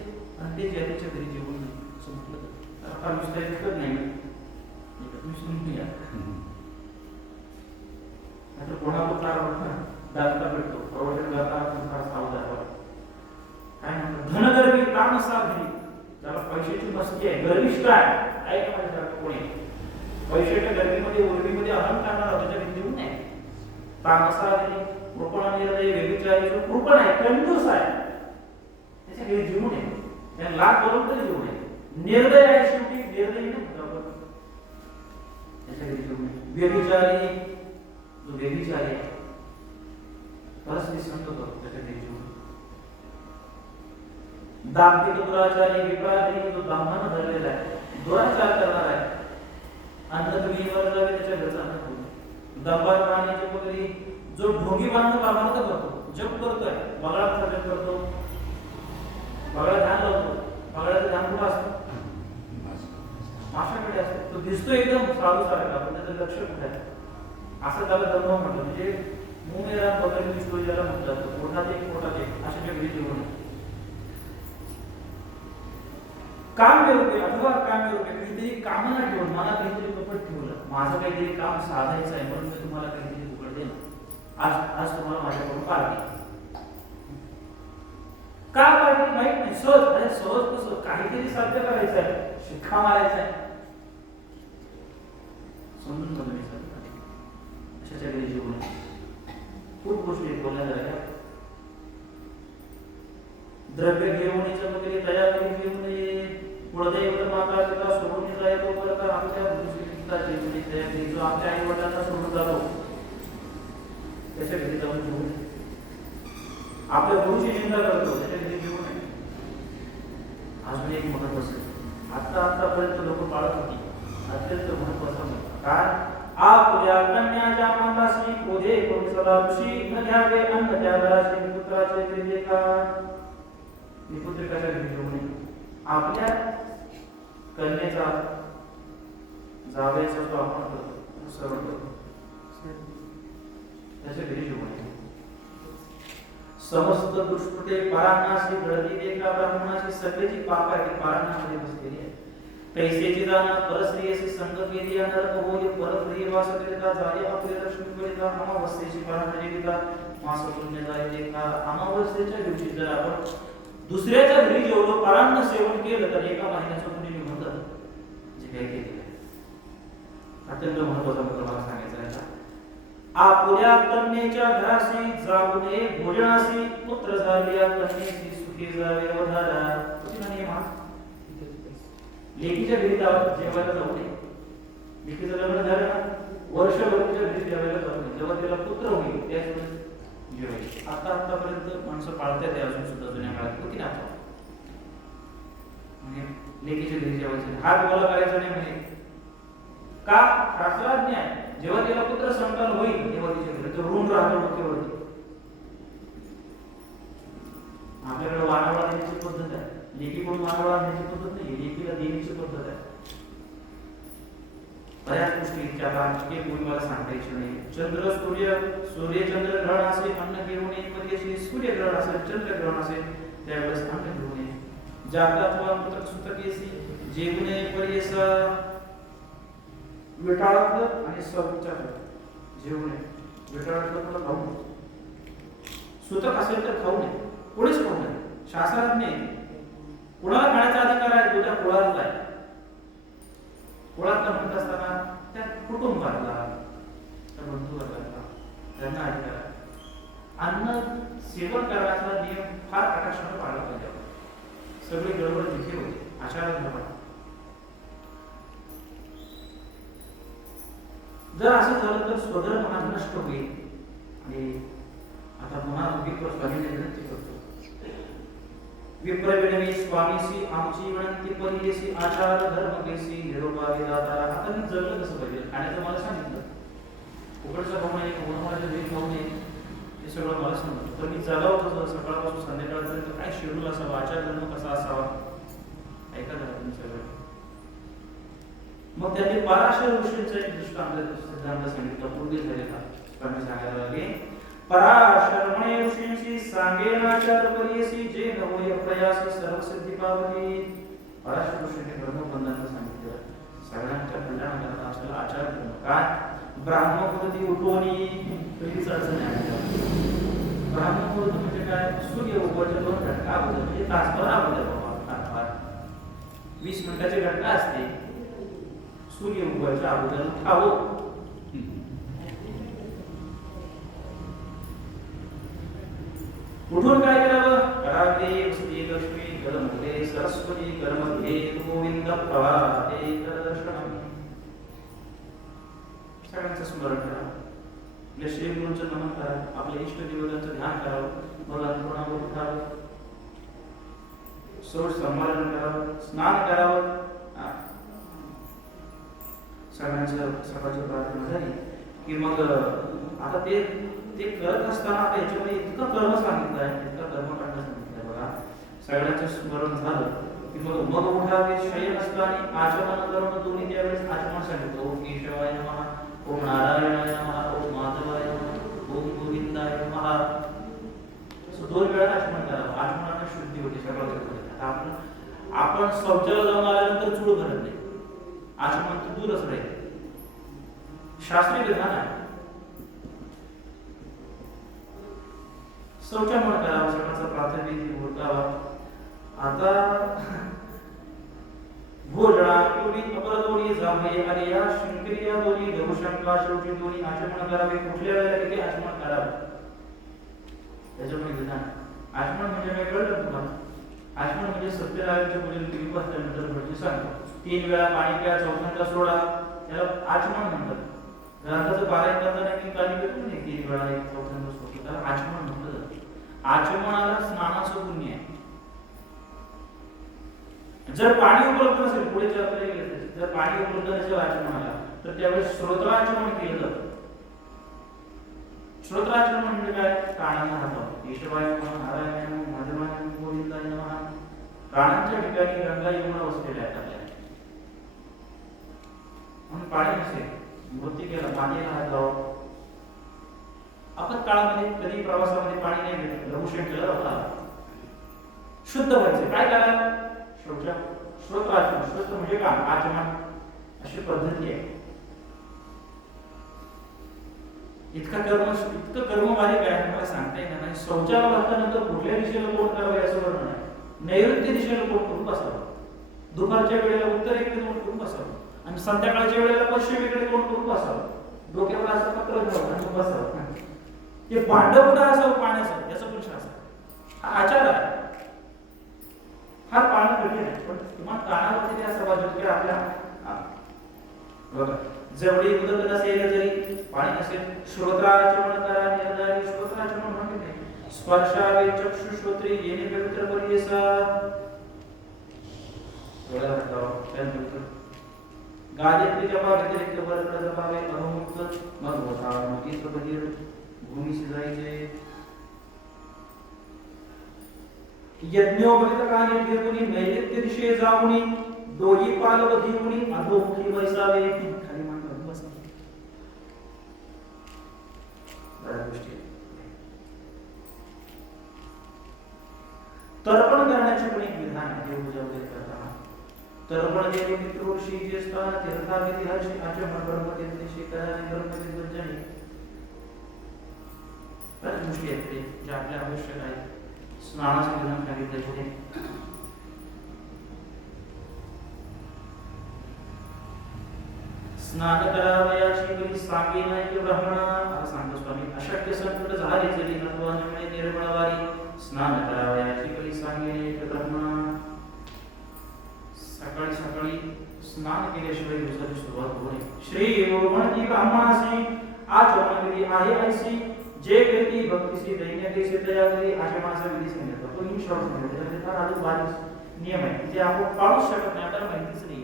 याच्या घरी जेवण नाही असं म्हटलं जातं. फार विस्तारित करत नाही तुम्ही समजून घ्या. आता कोणाला दाखला भेटतो प्रवचन करता सावधान काय म्हणतात, धनगरवी कामसागरी. त्याला पैशाची मस्ती आहे, गर्विष्ठ आहे. ऐका माझ्यासारखं कोणी पैशाच्या गर्मीमध्ये उर्मीमध्ये अहंकार त्याच्या घरी जेवू नये. कामसागरी कृपण निर्दय व्यभिचारी, जो कृपण आहे, कंजूस आहे, त्याच्या घरी जेवू नये. त्याला लाख बोलून तरी जेवू नये. निर्दय आहे, शेवटी निर्दय नाही त्याच्या घरी जेवू नये. व्यभिचारी, जो व्यभिचारी आहे परस्त्री संत करतो त्याच्या घरी जेवू नये. दांभिक दुराचारी विप्रारी, जो दांभन धरलेला आहे, दुराचार करणार आहे, अन्न तुम्ही वरजावे त्याच्या घरचं अन्न खाऊ नये. दंभार प्राण्याची पगडी, जो ढोंगी बांधून कामार्थ करतो, जप करतोय, बगळाचा जप करतो, बगळा ध्यान लावतो. बगळाचं ध्यान कुठं असतं, माशाकडे असतो. तो दिसतो एकदम साधू सारखा, पण त्याचं लक्ष कुठे आहे, असं त्याला दंभ म्हटलं. म्हणजे मुंगेरा बगल विष्णू ज्याला म्हटलं जातं, पोटात एक अशाच्या घरी जेवण. काम मिळवते अथवा काम मिळवते, काहीतरी कामना ठेवून, मला काहीतरी कपट ठेवलं, माझं काहीतरी काम साधायचं आहे म्हणून मी तुम्हाला काहीतरी फुकट देणं. आज तुम्हाला माझ्याकडून पार्टी. का पार्टी माहित नाही, सहज. अरे सहज कसं, काहीतरी साध्य करायचं आहे, शिक्का मारायचा आहे, समजून बघायचं. अशाच्या घरी जेवण खूप गोष्टी बोलल्या जायच्या. द्रव्य घेऊन वगैरे तयार घेऊन कुळदैवत माता पिता जो आपल्या आई वडिलांना सोडून जातो त्याच्या घरी जाऊन जेवू नये. आपल्या गुरुची निंदा करतो त्याच्या घरी जेवू नये. अजून एक महत्वाचं आतापर्यंत लोक पाळत होती अत्यंत महत्वाचा मुद्दा काय? आपल्या कन्याच्या माताशी क्रोधे कौशला ऋषी न घ्यावे अन्न त्या घराशी पुत्राचे दिले का? पुत्रिकाच्या घरी जेवू नये. आपल्या कन्येचा जावयाचा जो आपण करतो श्रवण करतो त्याच्या घरी जेवू नये. समस्त दुष्कृते पारांनाशी घडती एका ब्राह्मणाची सगळ्याची पाप आहे पारांनामध्ये बसलेली आहे. पैसेची जाणं परस्त्रियेशी संग केली नरक होय परप्रिय वास करिता जाय आपले लक्ष्मी करिता अमावस्येची पारायण करिता मास पुण्य जाय का? अमावस्येच्या दिवशी जर आपण दुसऱ्याच्या घरी जेवलो पारांना सेवन केलं तर एका महिन्याचं पुण्य निघून जातं. जे काही केलेलं आहे अत्यंत महत्वाचा मुद्दा मला सांगायचा आहे. आपल्या कन्येच्या घराशी जाऊ नये भोजनाशी पुत्र झाल्या कन्येशी सुखी जावे वधारा. नियम हा लेकीच्या घरी जेवायला जाऊ नये. लेकीचं लग्न झालं ना वर्षभर तिच्या घरी जेवायला जाऊ नये. जेव्हा तिला पुत्र होईल त्याच वेळेस जेवायचे. आतापर्यंत माणसं पाळतात अजून सुद्धा जुन्या काळात होती ना. म्हणजे लेकीच्या घरी जेवायचं हात गोळा करायचा नाही म्हणजे का? शास्त्राज्ञ आहे जेव्हा तिला पुत्र संतान होईल तेव्हा तिच्या घरी तो ऋण राहतो डोक्यावरती. आपल्याकडे वाणावळा देण्याची पद्धत आहे. लेकीकडून वाणावळा देण्याची पद्धत नाही. लेकीला देण्याची पद्धत आहे. बऱ्याच गोष्टी त्याला एक गोष्ट मला सांगायची नाही. चंद्र सूर्य चंद्र ग्रहण असेल अन्न घेऊन नये. परियशी सूर्य ग्रहण असेल चंद्र ग्रहण असेल त्यावेळेस अन्न घेऊन नये. जागृत वा मृतक सुतकेसी जेवू नये. परियस विटाळातलं आणि सौचार जेवू नये. विटाळातलं तुला खाऊ नये. सुतक असेल तर खाऊ नये. कोणीच खाऊ नये. शास्त्रात नाही कुणाला खाण्याचा अधिकार आहे तो त्या कुळातला आहे. कुळातला म्हणत असताना त्या कुटुंबातला त्या बंधुवर्गातला त्यांना अधिकार आहे. अन्न सेवन करण्याचा नियम फार कटाक्षाने पाळला पाहिजे. सगळी गडबड तिथे होते आचारात. जर असं झालं तर स्वधर्म हा नष्ट होईल. आणि आता पुन्हा स्वामीने विनंती करतो. विप्रविनवी स्वामीशी आमची विनंती परियेसी आचार धर्म केसी निरोपा विधातारा. आता मी जगलं कसं पाहिजे खाण्याचं मला सांगितलं. उकडचं खाऊ नये उन्हाळ्याचं वेळ खाऊ नये हे सगळं मला सांगितलं. तर मी जगाव कसं सकाळपासून संध्याकाळपर्यंत काय शेड्यूल असावा आचार धर्म कसा असावा ऐका जरा तुम्ही सगळं. मग त्यांनी पराशर ऋषींचा एक दृष्टांत सिद्धांत सांगितलं. पूर्वी झालेला पण सांगायला लागले. पराशर म्हणे ऋषींशी सांगेनाचार परियसी जे न होय प्रयासी सर्व सिद्धी पावली. पराशर ऋषींनी ब्रह्मबंधांना सांगितलं सगळ्यांच्या कल्याणाकरता आपल्याला आचार करणं. काय? ब्राह्मकृती उठवणी पहिलीच अडचण आहे. ब्राह्मकृती म्हणजे काय? सूर्य उगवायच्या 2 घंटा अगोदर म्हणजे तासभर अगोदर बाबा 20 मिनिटाची घंटा असते. सूर्य उगवायच्या अगोदर उठावं. उठून काय करावं? करावे श्री लक्ष्मी करमध्ये सरस्वती कर्मध्ये गोविंद प्रभाते दर्शनम. सगळ्यांचं स्मरण करा. आपल्या श्री गुरूंचं नमन करा. आपल्या इष्ट देवतांचं ध्यान करावं. भगवान पुराणावर उठावं. सोड संभारण करावं. स्नान करावं. सगळ्यांचं सकाळची प्रार्थना झाली की मग आता ते करत असताना आता याच्यामध्ये इतकं कर्म सांगितलं आहे. इतकं कर्म काढणं सांगितलं बघा. सगळ्यांचं स्मरण झालं की मग उठावे शयन असताना आचमन करून दोन्ही त्यावेळेस आचमन सांगितलं. ओम केशवाय नमः, ओम नारायणाय नमः, ओम माधवाय नमः, ओम गोविंदाय नमः. असं 2 वेळा आचमन करावं. आचमनाने शुद्धी होते सगळं. आपण शौचाला जाऊन आल्यानंतर चूळ भरत नाही. आचमन तर दूरच राहील. शास्त्रीय विधान आहे. शौचामन करावं. सगळ्यांचा प्राथमिक उरकावा. आता भोजळा पूर्वी अपर दोन्ही जांभये आणि या शंकरिया दोन्ही लघुशंका शेवटी दोन्ही आचमन करावे. कुठल्या वेळेला किती आचमन करावे त्याच्यामध्ये विधान. आचमन म्हणजे काय कळलं तुम्हाला? आचमन म्हणजे सत्यनारायणच्या पूजेला तुम्ही बसल्यानंतर म्हणजे सांगतो 3 वेळा पाणी प्या 4थ्यांदा सोडा त्याला आचमन म्हणतात. ग्रंथाचं पारायण करताना मी काही करतो नाही 3 वेळा 1 चौथ्यांदा होतो त्याला आचमन म्हटलं जातं. आचमनाला स्नानाचं पुण्य आहे. जर पाणी उपलब्ध नसेल पुढे चर्चा केली जर पाणी उपलब्ध नसेल आचमनाला तर त्यावेळेस श्रोत्राचमन केलं जातं. श्रोत्राचमन म्हणजे काय? कानांना हात लावतो. केशवाय नमः, नारायणाय नमः, माधवाय नमः, गोविंदाय नमः. कानांच्या ठिकाणी गंगा यमुना वसलेल्या आहेत आपल्या. म्हणून पाणी नसेल मृत्तिकेला पाण्याला हात लावा. आपण काळामध्ये कधी प्रवासामध्ये पाणी नाही घेतलं लघुशयन केलं होता. शुद्ध व्हायचं काय करा? श्रोत्राचमन. श्रोत्र म्हणजे काय? आचमन अशी पद्धती आहे. इतकं कर्म बारीक आहे मला सांगता येणार नाही. शौचाला बसल्यानंतर कुठल्या दिशेला तोंड करावे असं वर्णन आहे. नैऋत्य दिशेला तोंड करून बसावं. दुपारच्या वेळेला उत्तरेकडे तोंड करून बसावं आणि संध्याकाळच्या वेळेला पश्चिमेकडे तोंड करून बसावं. डोक्यावर असं पत्र घ्यावं आणि बसावं. हे भांडं कुठं असावं पाण्याचं याचा पण शास्त्र हा आचार आहे. फार पाणी कठीण आहे पण तुम्हाला कानावरती असं वाजवत की आपल्या बघा जवळी उदक नसेल जरी पाणी नसेल श्रोत्राचमन करा निर्धारी. श्रोत्राचमन म्हणजे काय? स्पर्शावे चक्षु श्रोत्री येणे पवित्र परियसा. डोळा हटवा त्यानंतर गायत्री जपा व्यतिरिक्त वरकडे जपावे अहमुक्त मग होता मोतीचं बहिर भूमीशी जायचे. यज्ञोपवित कानी ठेवून नैऋत्य दिशे जाऊनी दोही पालवधीमुनी अधोमुखी बैसावे. खाली मान घालून बसावे. बऱ्याच गोष्टी तर्पण करण्याचे पण एक विधान आहे. देवपूजा वगैरे करताना तर्पण देवी पितृषी जे स्थान तीर्थाविधी हर्षी आचमन ब्रह्मदेव शिकाय ब्रह्मदेव जनी. बऱ्याच गोष्टी आहेत ते ज्या आपल्या आवश्यक आहेत. स्नानाचे विधान सांगितले होते. स्नान करावयाची वेळी सांगे नाही ब्राह्मणा असं सांगतो स्वामी. अशक्य संकट झाले जरी नत्वाने निर्मळवारी स्नान करावयाची वेळी सांगे नाही ब्राह्मणा. सकाळी सकाळी स्नान केल्याशिवाय दिवसाची सुरुवात होऊ नये. श्री म्हणती ब्राह्मणासी आचमन विधी आहे ऐसी जे व्यक्ती भक्तीशी दैन्यादेशी तया करी आचमनाचा विधी सांगितला. तो इन शॉर्ट सांगितलं. फार अजून बारीक नियम आहे जे आपण पाळूच शकत नाही. आपल्याला माहितीच नाही.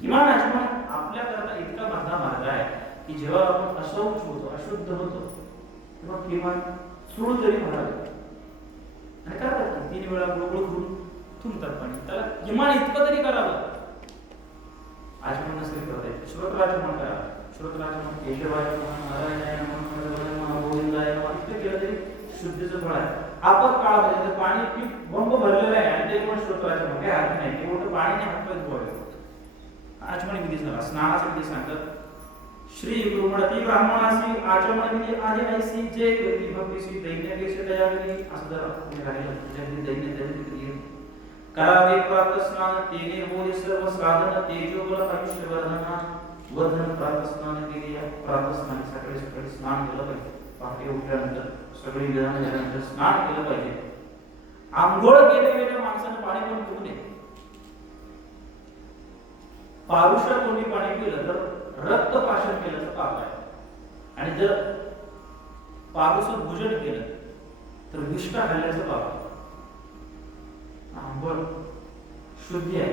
किमान आचमन आपल्या करता इतका माझा मार्ग आहे की जेव्हा आपण अशौच होतो अशुद्ध होतो तेव्हा किमान चूळ तरी भरावे आणि करतात 3 वेळा गोळगोळ करून थुंकतात पाणी. त्याला किमान इतकं तरी करावं. आचमन नसेल करता येत. श्रोत्राचमन करा. श्रोत्राचमन केशवाय नमः, नारायणाय नमः, माधवाय नमः, गोविंदाय नमः. इतकं केलं तरी शुद्धीचं फळ आहे. आपण काळामध्ये पाणी की बंब भरलेलं आहे आणि ते पण श्रोत्राचमन काही अर्थ नाही. ते मोठं पाणी नाही हातपाय धुवावे. आचमन विधी झाला. स्नानाचा विधी सांगतात. श्री गुरु म्हणती ब्राह्मणासी आचमन विधी आहे ऐसी जे व्यक्ती भक्तीशी दैन्यादेशी तया करी. असं जर आपण राहिलं त्याच्यामध्ये दैन्य करावे प्रातः स्नान तेने होई सर्व साधन तेजोबल आयुष्य वर्धन प्रातः स्नान केले. प्रातः स्नान सकाळी सकाळी स्नान केलं पाहिजे. पहाटे उठल्यानंतर सगळी विधान झाल्यानंतर स्नान केलं पाहिजे. आंघोळ केलेल्या माणसाने पाणी पण पिऊ नये. पारुष्य कोणी पाणी पिलं तर रक्तपाशन केल्याचं पाप आहे आणि जर पारुसं भोजन केलं तर विष्ठा खाल्ल्याचं पाप आहे. आंघोळ शुद्धी आहे.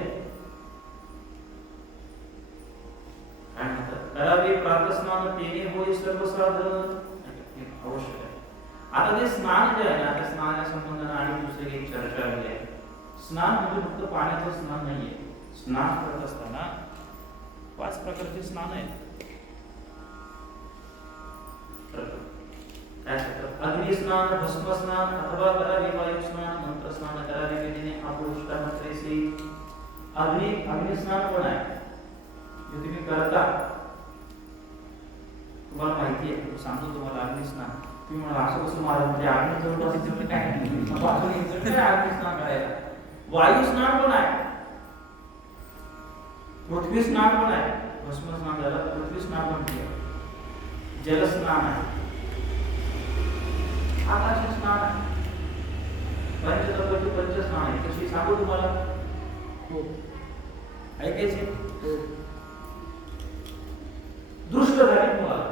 काय म्हणतात? करावे प्रातस्नान तेने होई सर्व साधन आवश्यक आहे. आता ते स्नान जे आहे ना त्या स्नाना संबंधाने आणि दुसरी एक चर्चा आली आहे. स्नान म्हणजे फक्त पाण्याचं स्नान नाहीये. स्नान करत असताना 5 प्रकारचे स्नान आहेत. अग्नि स्नान, भस्म स्नान अथवा करावे वायू स्नान, मंत्र स्नान करावे विधीने आपुरुषता मंत्रेसी. अग्नि स्नान पण आहे जे तुम्ही करता. तुम्हाला माहिती आहे सांगतो तुम्हाला अग्नि स्नान. तुम्ही मला असं कसं मारा म्हणजे अग्नी जवळ असं काय अग्नि स्नान करायला. वायू स्नान पण आहे. पृथ्वी स्नान पण आहे. भस्म स्नान झालं पृथ्वी स्नान पण केलं. जल स्नान आहे. आकाश स्नान आहे. पंचतत्वाचे पंच स्नान आहे. कशी सांगू तुम्हाला? हो ऐकायचे. दृष्ट झाली तुम्हाला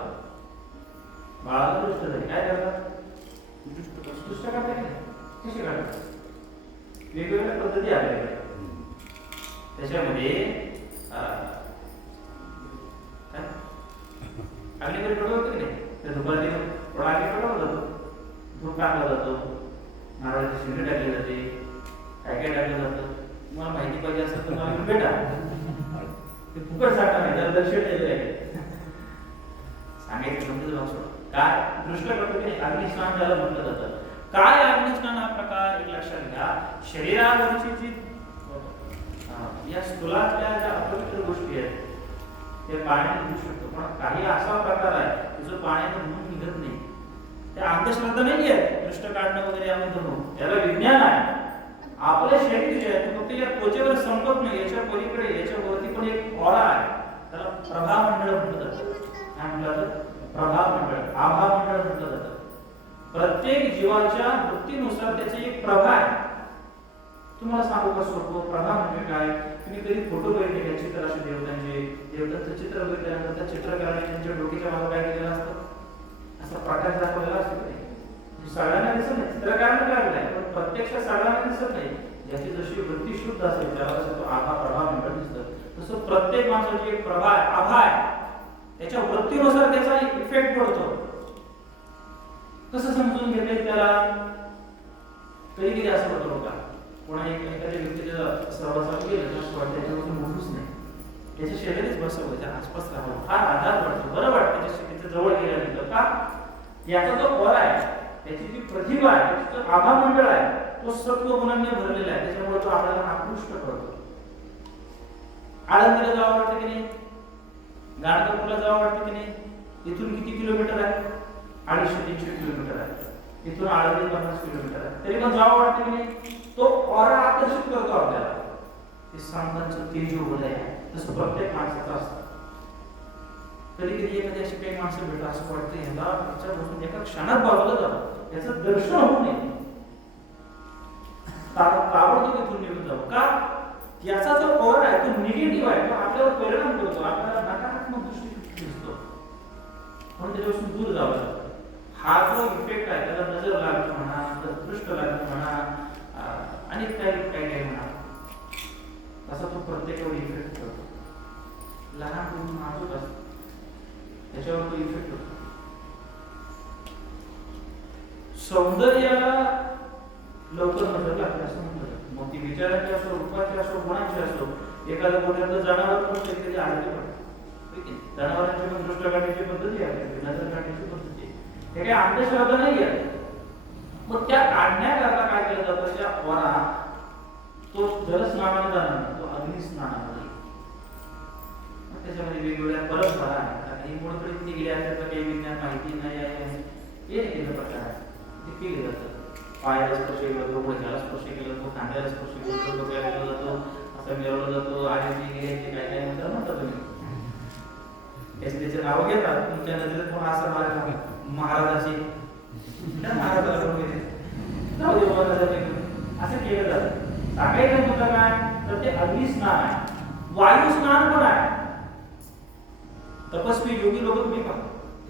अग्नी पेटवतो की नाही, त्या धुपाची अग्नी पेटवला जातो, धूप टाकला जातो, नारळाची शिंगे टाकली जाते, काय काय टाकलं जातं. तुम्हाला माहिती पाहिजे असेल तर तुम्हाला भेटा, ते फुकट सांगता नाही, त्याला दर्शन द्यायचं आहे सांगायचं म्हणजे काय दृष्ट करतो की अग्निस्नान त्याला म्हटलं जातं. काय अग्निस्नान हा प्रकार एक लक्षात घ्या. शरीरावरची जी या स्थूलातल्या ज्या अपवित्र गोष्टी आहेत ते पाण्याने धुवू शकतो, पण काही असा प्रकार आहे की जो पाण्याने धुवून निघत नाही. त्या अंधश्रद्धा नाही आहे दृष्ट काढणं वगैरे आम्ही धुवून, त्याला विज्ञान आहे. आपले शरीर जे आहे फक्त या त्वचेवर संपत नाही, याच्या पलीकडे याच्या वरती पण एक ऑरा आहे, त्याला प्रभामंडळ म्हटलं जातं. काय म्हटलं जातं? प्रभामंडळ, आभामंडळ म्हटलं जातं. प्रत्येक जीवाच्या वृत्तीनुसार त्याची एक प्रभा आहे. तुम्हाला सांगू का सोपं, प्रभा म्हणजे काय? तुम्ही कधी फोटो बघितले का चित्र असे देवतांचे, देवतांचं चित्र बघितल्यानंतर त्या चित्रकाराने त्यांच्या डोक्याच्या मागे काय केलेलं असतं, असा प्रकाश दाखवलेला असतो. सगळ्यांना दिसत नाही, चित्रकाराने काढलाय पण प्रत्यक्ष सगळ्यांना दिसत नाही. ज्याची जशी वृत्ती शुद्ध असेल त्याला जसं तो आभा प्रभा मंडळ दिसतं, तसं प्रत्येक माणसाची एक प्रभा आहे, आभा आहे. त्याच्या वृत्तीनुसार त्याचा इफेक्ट पडतो. कसं समजून घेता त्याला? कधी कधी असं होतं बघा, कोणा एखाद्या व्यक्तीच्या सहवासात गेलं तर त्याच्यापासून मोठूच नाही, त्याच्या शरीरच बसवलं, त्याच्या आसपास राहावं, फार आधार वाटतो, बरं वाटतं त्याच्या जवळ गेल्यानंतर. का? याचा जो वर आहे, त्याची जी प्रतिभा आहे, त्याचं जो आभामंडळ आहे, तो सत्व गुणांनी भरलेला आहे, त्याच्यामुळे तो आपल्याला आकृष्ट करतो. आळंदीला जावं वाटतं की नाही, गाणगापूरला जावं वाटतं की नाही, इथून किती किलोमीटर आहे? 250-300 किलोमीटर आहे. इथून आळंदी 50 किलोमीटर आहे, तरी पण जावं वाटतं की नाही. तो ऑरा आकर्षित करतो आपल्याला. ते संतांचं तेजोवलय आहे, तसं प्रत्येक माणसाचं असतं. कधी कधी एखादी अशी काही माणसं भेटतात, असं वाटतं ह्याला त्याच्यापासून एका क्षणात बाजूला जावं, याचं दर्शन होऊ नये, ताबडतोब इथून निघून जावं. का? याचा जो ऑरा आहे तो निगेटिव्ह आहे, तो आपल्यावर परिणाम करतो, आपल्याला नकारात्मक दृष्टी दिसतो, म्हणून त्याच्यापासून दूर जावं लागतं. हा जो इफेक्ट आहे त्याला नजर लागतो म्हणा, दृष्ट लागतो म्हणा, आणि काही म्हणा, असा तो प्रत्येकावर इफेक्ट करतो. लहान मुलं नाजूक असतं, त्याच्यावर तो इफेक्ट होतो. सौंदर्याला लवकर नजर लागते असं म्हटलं. मग ती विचाराची असो, रूपाची असो, गुणाची असो, एखाद्या कोणाचं जनावर पण कधी आढळते पडते. जनावरांची पण दृष्ट काढण्याची पद्धती आहे, नजर काढण्याची पद्धती आहे, हे काही अंधश्रद्धा नाही आहे. मग त्या काढण्याकरता काय केलं जातं, त्या वरा तो जलस्नानाने जाणार, तो अग्निस्नानामध्ये. त्याच्यामध्ये वेगवेगळ्या परंपरा आहेत, काही मोडकळीत निघल्या, त्याचं काही विज्ञान माहिती नाही आहे, हे केलं प्रकार आहे, ते केले जातं. पायाला स्पर्श केला जातो, गुडघ्याला स्पर्श केला जातो, खांद्याला स्पर्श केला जातो, डोक्याला केला जातो, असं मिरवला जातो, आणि काय काय म्हणतात तुम्ही त्याचे नाव घेतात. तुमच्या नजरेत पण असं महाराजाची महाराजाला जाऊ दे असं केलं जातं. सांगायचं मुद्दा काय तर ते अग्निस्नान आहे, वायू स्नान पण आहे. तपस्वी योगी लोक तुम्ही पहा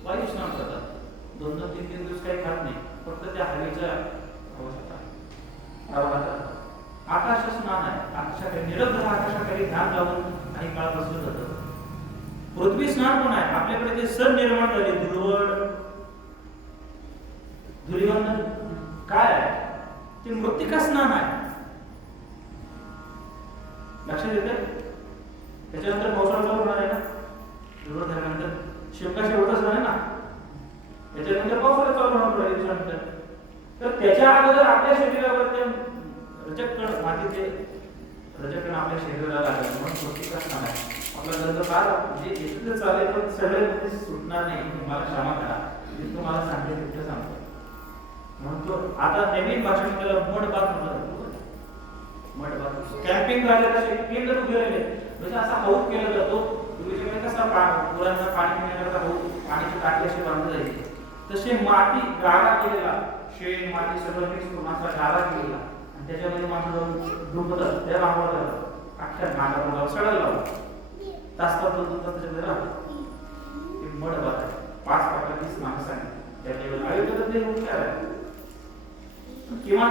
वायू स्नान करतात, 2-3 दिवस काही खात नाही, फक्त त्या हवेच्या आकाश स्नान आहे, आकाशाखाली निरंतर आकाशाखाली ध्यान लावून काही काळ बसलं जातं. पृथ्वी स्नान पण आहे. आपल्याकडे ते सण निर्माण झाले, धुळवड, धुलिवंदन काय आहे ते मृत्तिका स्नान आहे. लक्षात येते? त्याच्यानंतर पावसाळा चालू होणार आहे ना, धुळवड झाल्यानंतर शिवकाशी होतच नाही ना, त्याच्यानंतर पावसाळा चालू होणार दिवसानंतर. तर त्याच्या अगोदर आपल्या शरीरावर ते रजकण मातीचे रजकण आपल्या शरीराला लागले, म्हणून मृत्तिका स्नान आहे. आपला गंध फार म्हणजे इथलं चालेल पण सगळे सुटणार नाही, तुम्हाला क्षमा करा, मी तुम्हाला सांगते तिथे सांगतो. म्हणून तो आता नवीन भाषण त्याला मडबात म्हणतात. मडबात कॅम्पिंग राहिले तसे केंद्र उभे राहिले, म्हणजे असा हौद केला जातो. पूर्वीच्याकडे कसा मुलांना पाणी पिण्याकरता हौद पाण्याची टाकी अशी बांधली जायची, तसे माती गाळा केलेला, शेण माती सगळं मिक्स करून असा गाळा केलेला, आणि त्याच्यामध्ये माणसं डुंबतात, त्या रांगोळ्या अख्ख्या नागाला सडायला लावतात, तासभर त्याच्यामध्ये राहतात. ते मडबात आहे. 5 प्रकारची स्नान सांगितली त्याच्यावर आयुर्वेदातले उपचार आहे. किंवा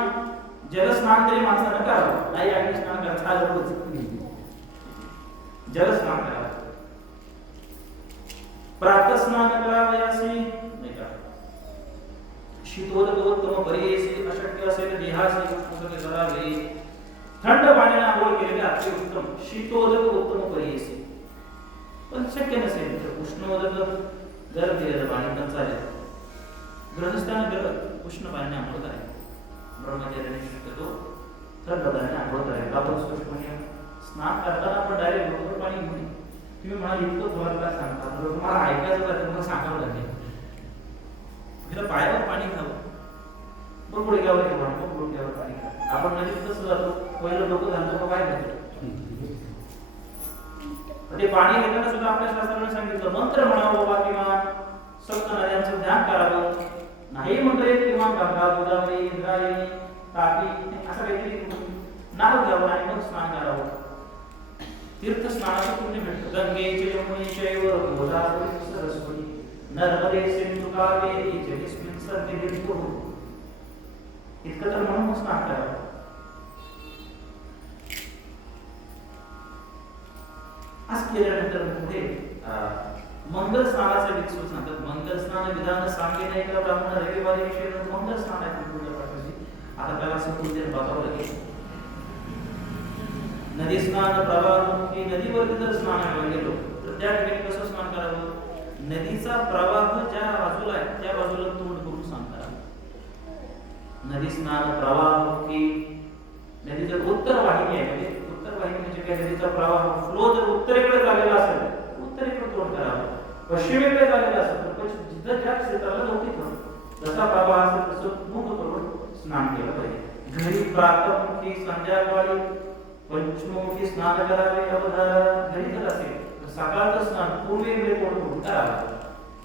जलस्नान तरी माणसानं करावं, नाही अग्निस्नान करायचं, हा जलस्नान करावं. प्रातस्नान करावयासी नाही का, शीतोदकोत्तम परियेसी, अशक्य असेल देहासी उष्णोदक करावे, थंड पाण्याने आंघोळ केलेले अति उत्तम, शीतोदक उत्तम परियेसी. पण शक्य नसेल तर उष्णोदक गरम दिलेलं पाणी पण चालेल. ग्रहस्थानं गरम उष्ण पाण्याने आंघोळ करायची, ब्रह्मचार्याने शक्यतो थंड पाण्याने आंघोळ करायची. आपण सुष्मने स्नान करताना आपण डायरेक्ट बरोबर पाणी घेऊन ये. तुम्ही मला इतकं तुम्हाला सांगता तर तुम्हाला ऐकायचं का तुम्हाला सांगावं लागेल. तिला पायावर पाणी घ्यावं, मग गुडघ्यावर घ्यावं, मग गुडघ्यावर पाणी घ्यावं. आपण नदीत कसं जातो, पहिलं डोकं घालतो काय घालतो. ते पाणी घेताना सुद्धा आपल्या शास्त्राने सांगितलं मंत्र म्हणावं बाबा किंवा सप्त नद्यांचं ध्यान करावं. नाही म्हणता किंवा गंगा, गोदावरी, इंद्रायणी, तापी असं काहीतरी नाव घ्यावं आणि मग स्नान करावं. तीर्थ स्नानाचं पुण्य मिळतं. गंगेचे यमुनेचैव गोदावरी सरस्वती नर्मदे सिंधू कावेरी जलेस्मिन् सन्निधिं कुरु. इतकं तर म्हणून स्नान करावं. आज केल्यानंतर पुढे मंगल स्नानाचे विक्षेप सांगतात. मंगल स्नान विधान सांगे नाही का ब्राह्मण रविवारी विषय मंगल स्नान आहे पूजा पाठाची. आता त्याला संपूर्ण बघावं लागेल. नदी स्नान प्रवाह, नदीवरती जर स्नानाला गेलो तर त्या ठिकाणी कसं स्नान करावं. नदीचा प्रवाह ज्या बाजूला आहे त्या बाजूला तोंड करून स्नान करावं. नदी स्नान प्रवाह की नदीचं उत्तर वाहिनी आहे, म्हणजे उत्तर वाहिनी म्हणजे काय, नदीचा प्रवाह फ्लो जर उत्तरेकडे चाललेला असेल उत्तरेकडे तोंड करावं. पश्चिमेकडे चाललेला असेल तर जिथं ज्या क्षेत्राला नव्हती जसा प्रवाह असेल तसं मुख करून स्नान केलं पाहिजे. घरी प्रातःमुखी, संध्याकाळी पंचमुखी स्नान करावे. अवधारा घरी जर असेल तर सकाळचं स्नान पूर्वेकडे तोंड करून करावं.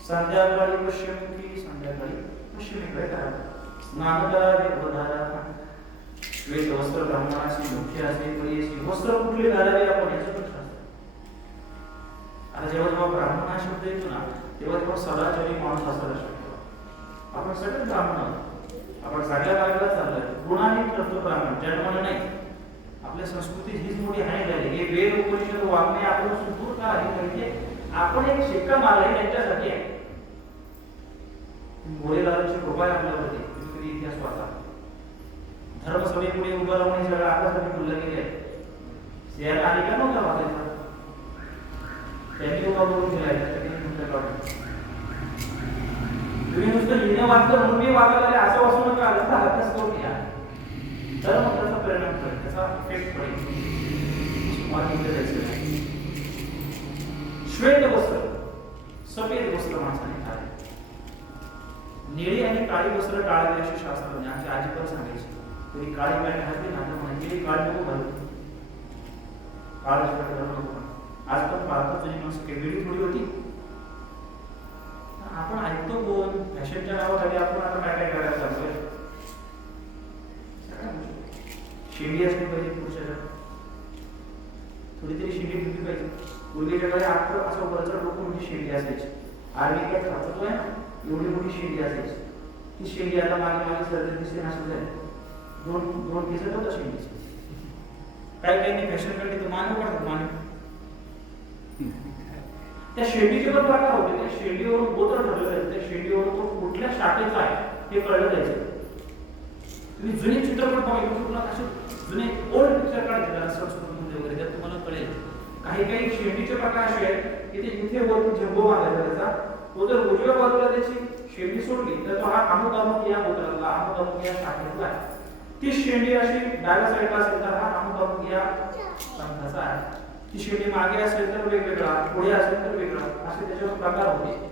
संध्याकाळी पश्चिममुखी, संध्याकाळी पश्चिमेकडे करावं. स्नान करावे. अवधारा श्वेत वस्त्र ब्राह्मणाची मुख्य असे परियेसी. वस्त्र कुठले घालावे आपण याचं पण शास्त्र. आता जेव्हा जेव्हा ब्राह्मण हा शब्द येतो ना तेव्हा तेव्हा सदाचारी माणूस असायला शकतो. आपण सगळे ब्राह्मण, आपण सगळ्या बाजूला चाललोय. गुणाने करतो ब्राह्मण, जन्माने नाही. आपल्या संस्कृती हीच मोठी हानी झाली. हे वेद उपनिषद वागणे आपण सुदूर का आली म्हणजे आपण एक शिक्का मारला त्यांच्यासाठी आहे. मोरेलालची कृपा आहे आपल्यावरती. तुम्ही इतिहास वाचा. धर्मसभेपुढे उभं राहून सगळं आपल्यासाठी बोललं गेले. स्त्रियांना अधिकार नव्हता वागायचा, त्यांनी उभा करून दिलाय. तुम्ही नुसतं लिहिणं वाचलं म्हणून मी वागायला असं वाचू नका. अभ्यास करून घ्या. तर मग त्याचा परिणाम करेल, त्याचा इफेक्ट पडेल. श्वेत वस्त्र, सफेद वस्त्र माणसाने घालावे. निळी आणि काळी वस्त्र टाळावी असे शास्त्र आमची आजी पण सांगायची. तरी काळी पॅन्ट घातली ना तर म्हणजे काळी नको घालू, काळ शर्ट घालू नको. आज पण पाहतो जुनी माणसं काही वेळी थोडी होती. आपण ऐकतो कोण फॅशनच्या नावाखाली आपण आता काय काय करायला सांगतोय. शेंडी असली पाहिजे पुरुषाला, थोडी तरी शेंडी दिली पाहिजे. पूर्वीच्या काळी आपण असं वरचढ लोक म्हणजे शेंडी असायची. आर्मी काय खातोय ना एवढी मोठी शेंडी असायची. ती शेंडी आता मागे मागे सरकार दिसते नसू जाईल. दोन केस होता शेंडीचे. काही काही फॅशन काढली तर मानव काढतात. मानव त्या शेंडीचे पण प्रकार होते. त्या शेंडीवरून गोत्र ठरलं जायचं. त्या शेंडीवरून तो कुठल्या शाखेचा आहे हे कळलं जायचं. तुम्ही जुने चित्रपट बघा युट्यूबला, असे जुने ओल्ड पिक्चर काढले संस्कृतमध्ये वगैरे, त्यात तुम्हाला कळेल. काही काही शेंडीचे प्रकार असे आहेत की ते इथे वरती झंबो बांधायचा त्याचा. तो जर उजव्या बाजूला त्याची शेंडी सोडली तर तो हा अमुक अमुक या गोत्रातला, अमुक अमुक या शाखेतला आहे. ती शेंडी अशी डाव्या साईडला असेल तर हा अमुक अमुक या पंथाचा आहे. ती शेंडी मागे असेल तर वेगवेगळा, पुढे असेल तर वेगळा, असे त्याच्यावर प्रकार होते.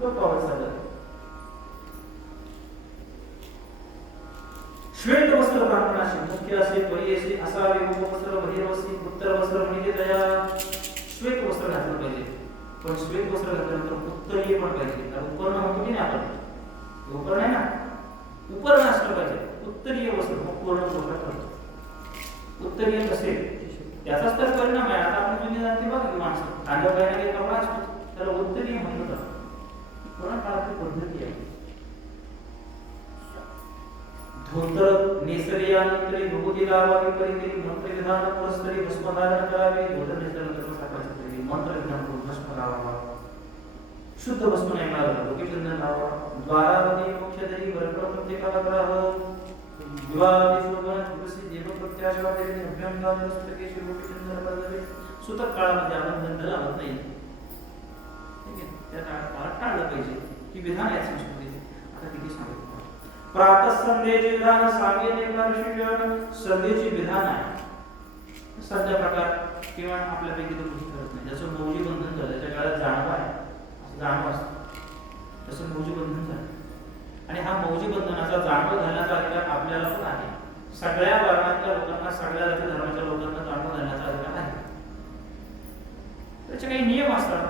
लोक आवडतात. श्वेत वस्त्र ब्राह्मणाशी मुख्य असे परियेसी असावे. उपवस्त्र बहिर्वसी, उत्तर वस्त्र म्हणजे तया. श्वेत वस्त्र घातलं पाहिजे, पण श्वेत वस्त्र घातल्यानंतर उत्तरीय पण पाहिजे. कारण उपर्ण म्हणतो की नाही आपण, उपर्ण आहे ना, उपर्ण असलं पाहिजे. उत्तरीय वस्त्र मग पूर्ण पोशाख ठरतो. उत्तरीय नसेल त्याचाच तर परिणाम आहे. आता आपण जुनी जाणते बघा की माणसं खांद्यावर काही काही कपडा असतो त्याला उत्तरीय म्हणलं जातं. पुराण काळातली पद्धती आहे. धोतर नेसल्यानंतर विभूती लावावी, परिधी मंत्र विधान पुरस्करी भस्म धारण करावे. धोतर नेसल्यानंतर सकाळच्या मंत्र विधान करून भस्म लावावा. शुद्ध वस्तू नाही मिळालं लोकेचंदन लावा द्वारावधी मोक्षदरी वरप्रथम ते कलाग्राह विवाहादी शोभन तुलसी देव प्रत्याशा देवी अभ्यंगाम पुस्तके लोकेचंदन पदवे सुतक काळामध्ये आपण दंड लावत नाही. ठीक आहे, त्या काळात टाळलं पाहिजे ही विधान आहे संस्कृतीचे. आता किती सांगितलं प्रातः संध्येचे विधान सांगे देणार शिक्षण संध्येचे विधान आहे. सध्या प्रकार किंवा आपल्यापैकी तो कुठे करत नाही. जसं मौजी बंधन झालं त्याच्या काळात जाणवं आहे असं जाणवं असतं तसं मौजी बंधन झालं आणि हा मौजी बंधनाचा जाणव घालण्याचा अधिकार आपल्याला पण आहे. सगळ्या वर्णातल्या लोकांना सगळ्या जाती धर्माच्या लोकांना जाणव घालण्याचा अधिकार आहे. त्याचे काही नियम असतात.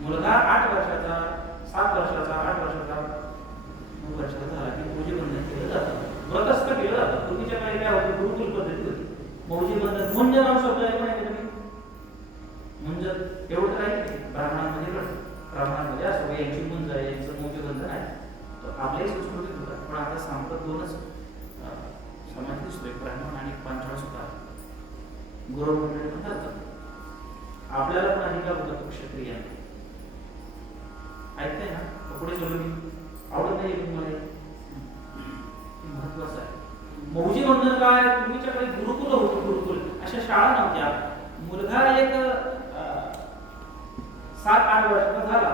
मुलगा 8 वर्षाचा 7 वर्षाचा 8 वर्षाचा 9 वर्षाचा झाला की मौजी बंधन केलं जातं. व्रतस्थ केलं जातं. पूर्वीच्या काळी काय होतं गुरुकुल पद्धती होती. मौजी बंधन मुंज नाव शब्द आहे माहिती तुम्ही मुंज एवढं काही ब्राह्मणांमध्ये ब्राह्मणांमध्ये असं यांची मुंज आहे यांचं मौजी बंधन आहे. तर आपल्याही संस्कृतीत होतात पण आता सांगत 2च समाज दिसतोय ब्राह्मण आणि पांचाळ सुद्धा गौरव मंडळी पण करतात. आपल्याला पण अधिकार होता क्षत्रियांना ऐकताय ना पुढे चलो मी आवडत नाही तुम्हाला महत्वाचं आहे. मौजी बंधन काय पूर्वीच्या काळी गुरुकुल होतं. गुरुकुल अशा शाळा नव्हत्या. मुलगा एक 7-8 वर्षाचा झाला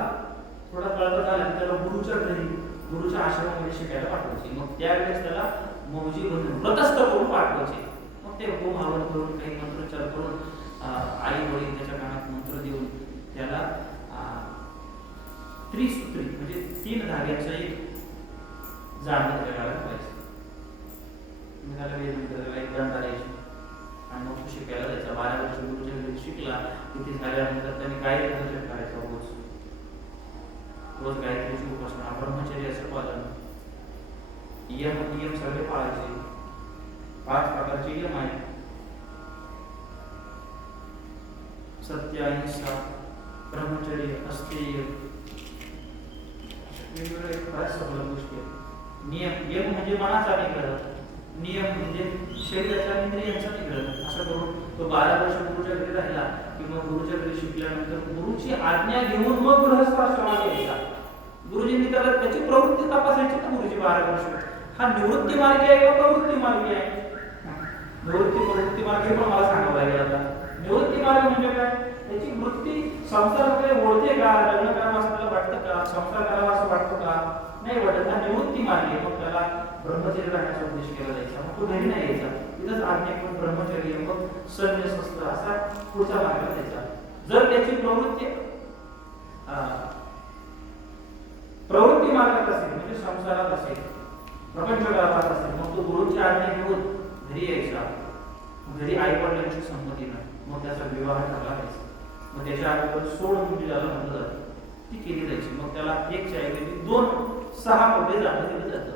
थोडा कळता झाला की त्याला गुरुच्या आश्रमामध्ये शिकायला पाठवायचे. मग त्यावेळेस त्याला मौजी बंधन व्रतस्थ करून पाठवायचे. मग ते होम हवन करून काही मंत्रोच्चार करून आई वडील त्याच्या कानात मंत्र देऊन त्याला त्रिसूत्री म्हणजे 3 धाग्यांचा एक जाणं त्याला पाहिजे. त्याला वेद एक दंड द्यायची आणि मग तो शिकायला जायचा. 12 वर्ष गुरुच्या घरी शिकला किती झाल्यानंतर त्याने काय करायचं रोज गायत्रीची उपासना ब्रह्मचर्याचं पालन नियम सगळे पाळायचे. 5 प्रकारचे नियम आहेत. सत्य अहिंसा ब्रह्मचर्य अस्तेय वेगवेगळे बऱ्याच सगळ्या गोष्टी आहेत. नियम म्हणजे मनाचा निग्रह नियम म्हणजे शरीराच्या इंद्रियांचा निग्रह. असं करून तो 12 वर्ष गुरुच्या घरी राहिला की मग गुरुच्या घरी शिकल्यानंतर गुरुची आज्ञा घेऊन मग गृहस्थाश्रमात यायचा. गुरुजींनी त्याची प्रवृत्ती तपासायची ना. गुरुजी 12 वर्ष हा निवृत्ती मार्गी आहे का प्रवृत्ती मार्गी आहे. प्रवृत्ती मार्गी पण मला सांगावं लागेल. आता निवृत्ती मार्ग म्हणजे काय त्याची वृत्ती संसाराकडे ओढते का लग्न करावं असं त्याला वाटतं का संसार करावा असं वाटतं का नाही वाटत. हा निवृत्ती मार्गी. मग त्याला ब्रह्मचर्य राहण्याचा उपदेश केला जायचा. मग तो घरी नाही यायचा. तिथंच आज्ञा करून ब्रह्मचर्य मग सैन्य शस्त्र असा पुढचा मार्ग द्यायचा. जर त्याची प्रवृत्ती मार्गात असेल म्हणजे संसारात असेल प्रपंच व्यवहारात असेल मग तो गुरुची आज्ञा घेऊन घरी यायचा. घरी आई वडिलांची संमती नाही मग त्याचा विवाह ठरला जायचा. मग त्याच्या अगोदर 16 मुली ज्याला म्हटलं जातं ती केली जायची. मग त्याला 1च्या ऐवजी 2-6 पदे जाणं दिलं जातं.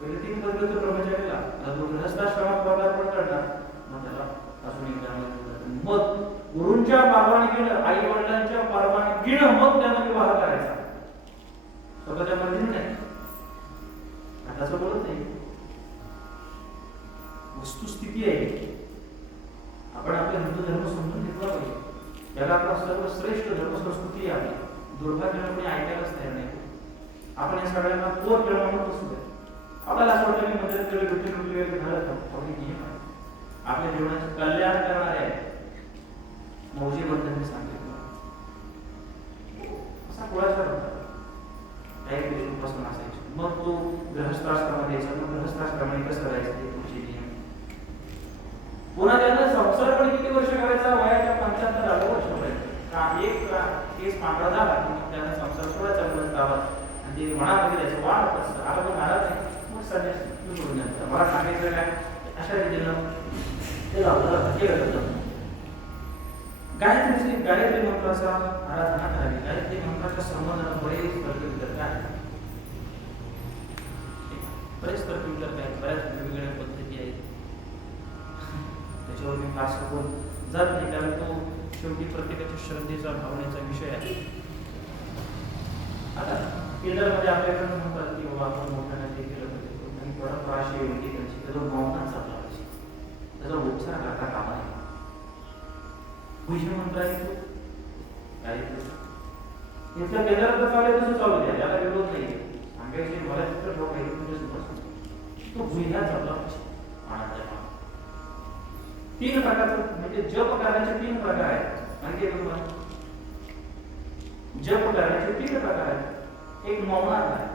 पहिले 3 पदे तर ब्रह्मचार्याला गृहस्थाश्रमात पदार्पण करणार मग त्याला अजून एक जाणं दिलं जातं. मग गुरूंच्या परवानगीनं आई वडिलांच्या परवानगीनं मग त्यांना विवाह करायचा. स्वतःच्या मर्जीने नाही. आताच बोलत नाही. वस्तुस्थिती आहे. आपण आपला हिंदू धर्म समजून घेतला पाहिजे. याला आपला सर्वश्रेष्ठ धर्म संस्कृती आहे. दुर्भाग्याने कोणी ऐकायलाच तयार नाही. आपण या सगळ्यांना पोर प्रमाणात बसू. आपल्याला असं वाटतं की मंदिरात गेले भेटले झालं का नियम आहे. आपल्या जीवनाचे कल्याण करणारे आहे. मौजी बंधन सांगितलं असा कुळाचा होता. काही उपासना असायची. मग तो गृहस्थाश्रमात यायचा. मग गृहस्थाश्रमाने कसं करायचं ते पुढचे नियम. पुन्हा त्यानं संसार पण किती वर्ष करायचा वयाच्या 75 वर्षापर्यंत. एक केस पांढरा झाला की मग त्यानं संसार सोडायचा म्हणून गावात आणि ते मनामध्ये त्याचं वाढ असतं. आता पण महाराज नाही मग संन्यास सोडून द्यायचं. मला सांगायचं काय अशा रीतीनं ते केलं जातं. गायत्री मंत्राचा आराधना करावी. गायत्री मंत्राच्या संबंधाने बरेच तर्कवितर्क आहेत. बरेच तर्कवितर्क आहेत. बऱ्याच वेगवेगळ्या पद्धती आहेत. त्याच्यावर मी खास करून जात नाही कारण तो शेवटी प्रत्येकाच्या श्रद्धेचा भावनेचा विषय आहे. आता केंद्रामध्ये आपल्याकडे म्हणतात की बाबा आपण मोठ्याने ते केलं पाहिजे आणि परंपरा अशी होती त्यांची त्याचा मौनात चालला पाहिजे. त्याचा उपचार करता कामा नये. भुज मंत्र आहे तो गायत्री इथलं केंद्रात चालू तसं चालू द्या, त्याला विरोध नाही. सांगायचे मला चित्र ठोक आहे म्हणजे तो भुईला चालला मानाचा. तीन प्रकारचे म्हणजे जप करण्याचे तीन प्रकार आहेत. माहिती आहे तुम्हाला? जप करण्याचे तीन प्रकार आहेत. एक मौनात आहे,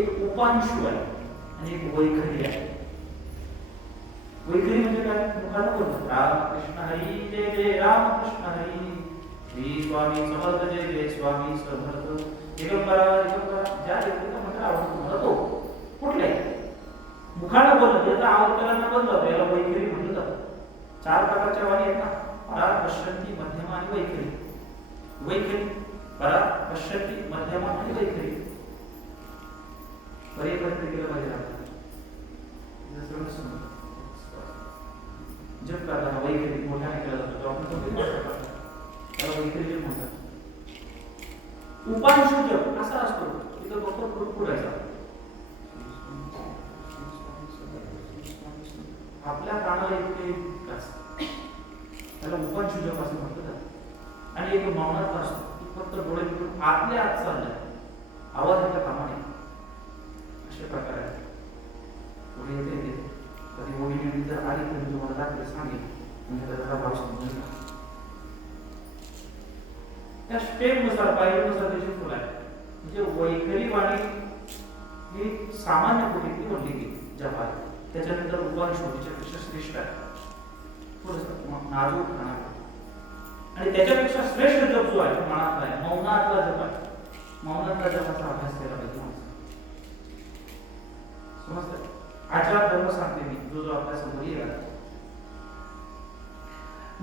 एक उपांशु आहे आणि एक वैखरी आहे. वैखरी म्हणजे काय? मुखानं बोलतो रामकृष्ण हरी जय जय रामकृष्ण हरी, श्री स्वामी समर्थ जय जय स्वामी समर्थ, दिगंबरा दिगंबरा. ज्या व्यक्तीचा मंत्र आवडतो मला तो कुठले मुखानं बोललं त्याचा अवतरांना बोललं याला वैखरी म्हटलं जातं. चार प्रकारच्या वाणी आहेत ना, परा पश्यंती मध्यमा आणि वैखरी. वैखरी परा पश्यंती मध्यमा आणि वैखरी परिवर्तन केलं पाहिजे आपल्याला. जप करताना वैखरी मोठ्याने केला जातो तो आपण त्याला वैखरी जप म्हणतात. उपांशु जप असा असतो तिथं फक्त पुढायचा आपल्या कानाला इतके त्याला उपांशु जप असं म्हटलं जातं. आणि एक मौनात असतो फक्त डोळे मिटून आतल्या आत चाललाय, आवाजाच्या कामाने. अशा प्रकारे पुढे येते कधी ओळीने जर आली तर तुम्हाला दाखले सांगेल म्हणजे त्याचा भाव समजून त्या स्टेप नुसार पायरीनुसार त्याची फुल आहे. म्हणजे वैखरी वाणी ही सामान्य कोटीतली म्हणली गेली जपात. त्याच्यानंतर उपांशु त्याच्यापेक्षा श्रेष्ठ आहे, थोडंसं नाजूक खाणार. आणि त्याच्यापेक्षा श्रेष्ठ जप जो आहे तो मनातला आहे, मौनातला जप आहे. मौनातला जपाचा अभ्यास केला पाहिजे. समजतं? आचार धर्म सांगते मी जो जो आपल्या समोर येईल.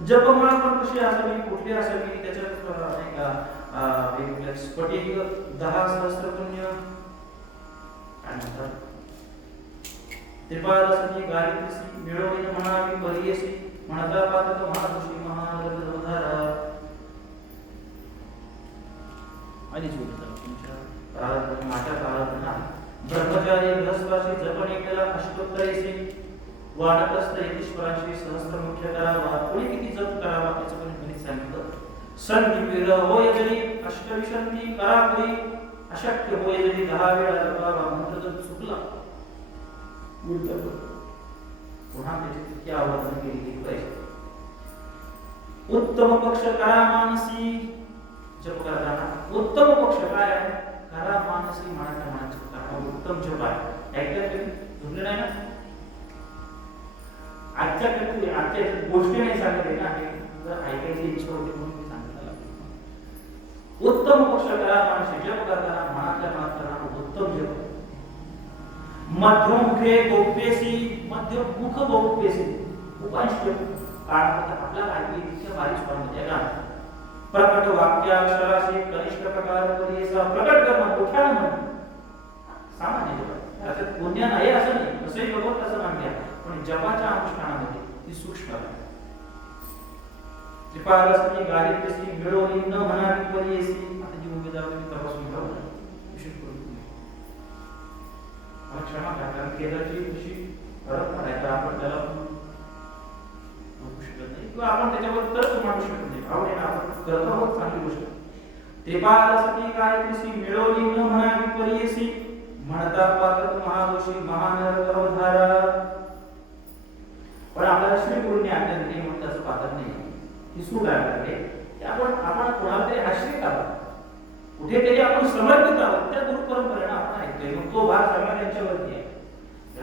जपमाळ पण कशी असावी, कुठली असावी, त्याच्यात वेगवेगळ्या स्फटिक 10 सहस्त्रपुण्य काय म्हणतात, त्रिपादसनी गायत्री मिळवणी म्हणावी परियसी, म्हणता पात्र महाऋषी महारथधारा. आणि तुमच्या माझ्या प्रार्थना ब्रह्मचारी गृहस्थाशी जपणे केला अष्टोत्तरेसी, वाढतस्त ईश्वराशी सहस्त्र मुख्य करावा. कोणी किती जप करावा त्याचं पण गणित सांगितलं. संधी विरह होय जरी अष्टविशंती करा कोई, अशक्य होय जरी 10 वेळा जपावा. मंत्र जर चुकला पुन्हा त्याची तितकी आवर्तन केली पाहिजे. उत्तम पक्ष करा मानसी जप करताना. उत्तम पक्ष काय आहे? करा मानसी मनाच्या मनाची उत्तम जप आहे. ऐकलं झुकलं नाही ना? आजच्या गोष्टी नाही सांगते ना, जर ऐकायची इच्छा होती म्हणून मी सांगितलं. उत्तम पक्ष करा मानसी जप करताना मनातल्या मनात करा उत्तम जप. मध्यमुखे गौप्यसी, मध्यमुख गौप्यसी उपांश कानात आपल्याला ऐकू इतक्या बारीक स्वरामध्ये का. प्रकट वाक्य अक्षराशी कनिष्ठ प्रकार परियसा, प्रकट करणं मोठ्यानं म्हणणं सामान्य जप. त्याच्यात पुण्य नाही असं नाही, असंही भगवत असं मानल्या, पण जपाच्या अनुष्ठानामध्ये ती सूक्ष्म आहे. त्रिपादसनी गायत्री मिळवणी न म्हणावी परियसी. आता जी उमेदवार तुम्ही तपासून घ्यावं विशेष करून मला क्षमा करा, कारण केंद्राची कशी परंपरा आहे तर आपण त्याला बघू शकत नाही किंवा आपण त्याच्यावर तर्क मांडू शकत नाही. भावनेनं आपण करत आहोत चांगली गोष्ट. त्रिपादसनी गायत्री मिळवणी न म्हणावी परियसी, म्हणता पात्र महादोषी महानर गर्भधारा. पण आपल्याला श्री गुरुने आज्ञा दिली म्हणून त्याचं पात्र नाही. ही सूट आहे आपल्याकडे की आपण कोणाला तरी आश्रित आहोत, कुठेतरी आपण समर्पित आहोत. त्या गुरु परंपरेनं आपण ऐकतोय, मग तो भार सगळा त्यांच्यावरती आहे.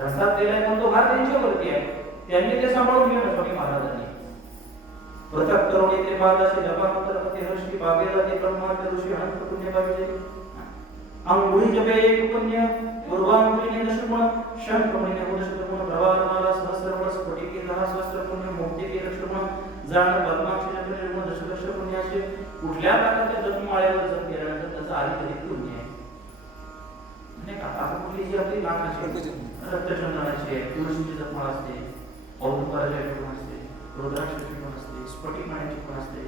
रसात दिलाय पण तो भार त्यांच्यावरती आहे. त्यांनी ते सांभाळून घेणं स्वामी महाराजांनी. पृथक करुणी त्रिपादाशी जपानंतरपती हर्षी बागेला ते ब्रह्मांड ऋषी अनंत पुण्य पाहिजे. अंगुळी जपे एक पुण्य, पूर्वांगुलीने दशगुण, शंखमुनीने गुणशतगुण, प्रवाहमाला सहस्रगुण, स्फटिके 10 सहस्रपुण्य, मोक्तिके लक्षगुण, जाण पद्माक्षी जप निर्गुण दशलक्ष पुण्य. असे कुठल्या प्रकारच्या जपमाळेवर जप केल्यानंतर त्याचा अधिक पुण्य आहे. नाही का? आता कुठली जी आपली नाकाची रक्तचंदनाची आहे, तुळशीची जपमाळ असते, औदुंबराची जपमाळ असते, रुद्राक्षाची पण असते, स्फटिक मण्याची पण असते,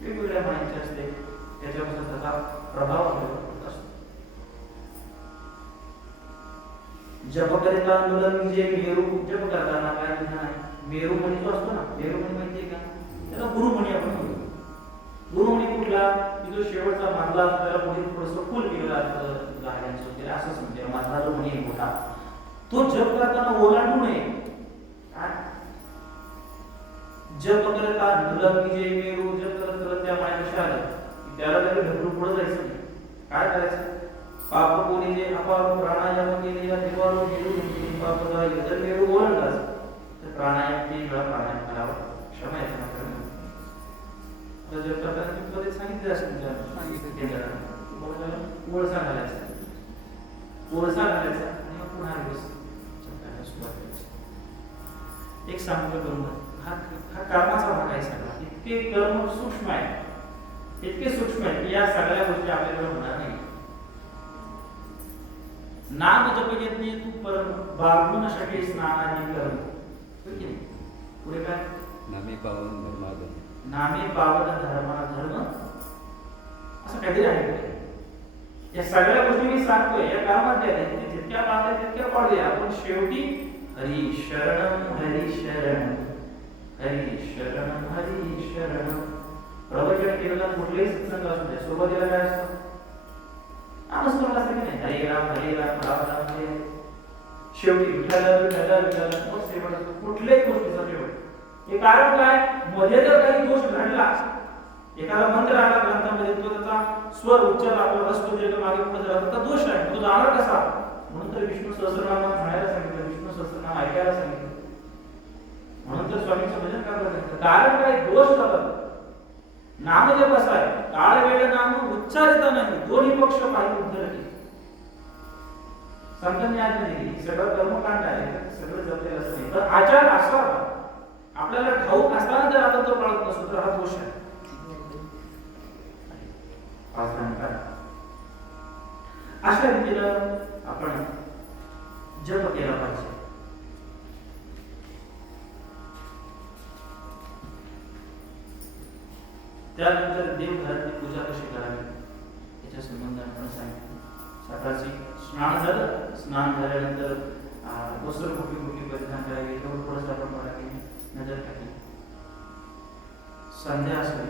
वेगवेगळ्या मण्यांची असते. त्याच्यापासून त्याचा प्रभाव असतो. जप करिता आंदोलन म्हणजे मेरू. जप करताना काय विधान आहे? मेरू म्हणी जो असतो ना, मेरू म्हणी माहिती आहे का? त्याला गुरु म्हणी आपण म्हणतो. गुरु म्हणे कुठला की जो शेवटचा मधला त्याला कोणी थोडंसं फुल केलेलं असतं गाड्यांचं वगैरे असं समजेल मधला जो म्हणे मोठा तो जप करताना ओलांडू नये. जप करता ढुलक की जे मेरू जप करत करत त्या मायापाशी आलं की त्याला तरी ढकलून पुढे जायचं नाही. काय करायचं? पाप कोणी जे अपार प्राणायाम केले या देवाला मेरू म्हणजे पाप जाईल तर मेरू ओलांडलाच तर प्राणायाम 3 वेळा प्राणायाम करावा. क्षमा याचना करणं. तर जप करताना मी तुला सांगितलं असेल सांगितलं कोळसा घालायचा कोळसा घालायचा आणि मग पुन्हा दिवस सुरुवात करायची. एक सांगतो करून हा कर्माचा भाग आहे सगळा. इतके कर्म सूक्ष्म आहे इतके सूक्ष्म आहे की या सगळ्या गोष्टी आपल्याकडे होणार नाही. नाम जप यज्ञ तू परम बागुन शके स्नानादी कर्म. पुढे काय? नामे पावन धर्माधर्म नामे पावन धर्म असं काहीतरी आहे. या सगळ्या गोष्टी मी सांगतोय या कामात आहेत जितक्या पाहता तितक्या पाडूया. आपण शेवटी हरी शरणम हरी शरण हरी शरणम हरी शरण. प्रवचन केलेला कुठलेही सत्संग असू द्या सुरुवातीला काय असतं? नामस्मरण असतं की नाही? हरे राम राम राम हरे. शेवटी विठ्ठल विठ्ठल विठ्ठल मग शेवट असतो कुठल्याही गोष्टीचा शेवट. हे कारण काय? मध्ये जर काही दोष घडला एखादा मंत्र आला ग्रंथामध्ये तो त्याचा स्वर उच्चार आपला रस वगैरे मागे पुढे झाला तर दोष आहे तो जाणार कसा? म्हणून तर विष्णू सहस्रनाम म्हणायला सांगितलं विष्णू सहस्रनाम ऐकायला सांगितलं. म्हणून तर स्वामींचं भजन करायला सांगितलं. कारण काय? दोष झाला. नामजप असा आहे काळ वेळ नाम उच्चारिता नाही दोन्ही पक्ष पाहिजे उत्तर की संतांनी आज्ञा दिली. सगळं कर्मकांड आहे सगळं जपलेलं असं नाही. तर आचार असा आपल्याला ठाऊक असताना जर आपण तो पाळत नसतो तर हा दोष आहे. अशा रीतीनं आपण जप केला पाहिजे. त्यानंतर देवघरातली पूजा कशी करावी याच्या संबंधाने आपण सांगितलं. सकाळची स्नान झालं स्नान झाल्यानंतर वस्त्र कुठली परिधान करावी याच्यावर थोडंसं आपण मराठी नजर टाकली. संध्या असते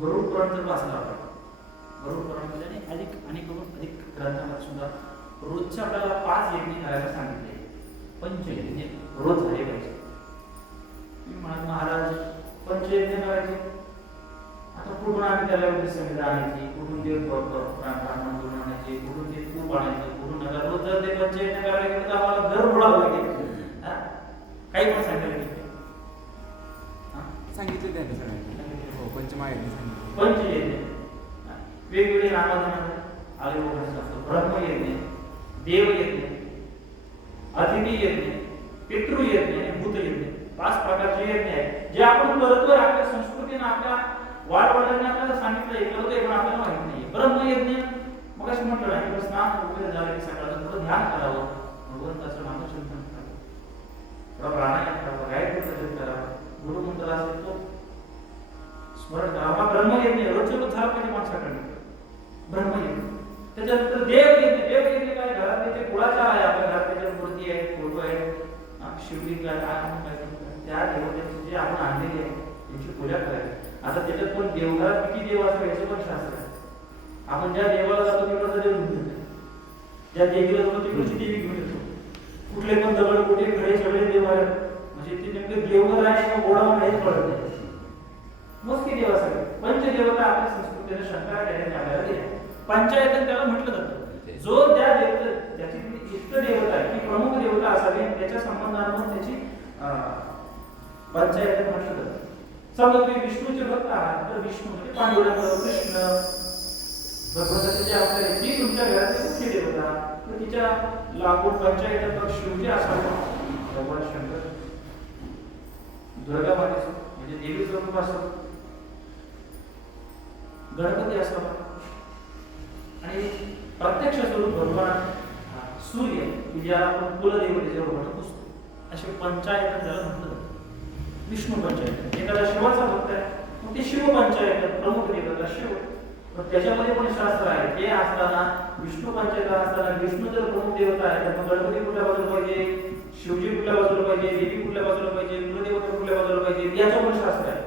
गरुड पुराण जर वाचलं आपण गरुड पुराण म्हणजे अनेक ग्रंथामध्ये सुद्धा रोजच्या आपल्याला 5 यज्ञ करायला सांगितले. पंचयज्ञ रोज झाले पाहिजे. महाराज पंचयज्ञ करायचे. आता कुठून आम्ही त्याला संविधान आणायची कुठून देव ब्राह्मण करून आणायचे कुठून ते तूप आणायचं कुठून नका रोज जर ते पंचयज्ञ करायला गेलं तर आम्हाला घर उडावं लागेल. काही पण सांगायला गेले सांगितले त्यांनी सगळ्यांनी हो पंचमायज्ञ सांगितले. पंचयज्ञ वेगवेगळे नामाधीन आले असतो. ब्रह्मयज्ञ देवयज्ञ अतिथी यज्ञ पितृयज्ञ आणि भूतयज्ञ 5 प्रकारचे यज्ञ आहेत जे आपण करतोय. आपल्या संस्कृतीने आपल्या वाडवडिलांनी आपल्याला सांगितलंय करतोय पण आपल्याला माहित नाही. ब्रह्मयज्ञ मग असं म्हटलं नाही स्नान वगैरे झालं की सकाळचं थोडं ध्यान करावं भगवंताचं नामचिंतन करावं थोडा प्राणायाम करावा गायत्री करावा गुरुमंत्र असेल तो स्मरण करावा. हा ब्रह्मयज्ञ रोजच्या रोज झाला पाहिजे माणसाकडे ब्रह्मयज्ञ. त्याच्यानंतर देवयज्ञ काय घरात त्याचे कुळाचार आहे आपल्या घरात त्याच्या मूर्ती आहे फोटो आहे शिवलिंग आहे त्या देवतेची जे आपण आणलेली आहे त्यांची पूजा करायची. आता त्याच्यात पण देवघरात किती देव असतो याचं पण शास्त्र आहे. आपण ज्या देवाला जातो तिकडचा देव घेऊन येतो ज्या देवीला जातो तिकडची देवी घेऊन येतो. कुठले पण दगड कुठे खडे सगळे देव आहेत म्हणजे ते नेमकं देवघर आहे किंवा गोडावर काहीच पडत नाही. मोजके देव सगळे पंचदेवता आपल्या संस्कृतीने शंकराचार्यांनी आपल्याला दिल्या. पंचायतन त्याला म्हटलं जातं. जो त्या देवता त्याची इष्ट देवता आहे की प्रमुख देवता असावी त्याच्या संबंधानं त्याची पंचायतन म्हटलं जातं. समजा तुम्ही विष्णूचे भक्त आहात तर विष्णू म्हणजे पांडुरंग कृष्ण भगवंताचे जे आपल्या ती तुमच्या घरातली मुख्य देवता तर तिच्या लागून पंचायत शिवजी असावं भगवान शंकर दुर्गा मातेचं म्हणजे देवी स्वरूप असावं गणपती असावा आणि प्रत्यक्ष स्वरूप भगवान सूर्य की ज्याला आपण कुलदेवतेच्या रूपाने पुजतो. असे पंचायत त्याला म्हटलं जातं. विष्णू पंचायत एखादा शिवाचा भक्त आहे मग ते शिव पंचायत प्रमुख देवता शिव. पण त्याच्यामध्ये पण शास्त्र आहे ते असताना विष्णू पंचायत असताना विष्णू जर प्रमुख देवता आहे तर मग गणपती कुठल्या बाजूला पाहिजे शिवजी कुठल्या बाजूला पाहिजे देवी कुठल्या बाजूला पाहिजे कुलदेवता कुठल्या बाजूला पाहिजे याचं पण शास्त्र आहे.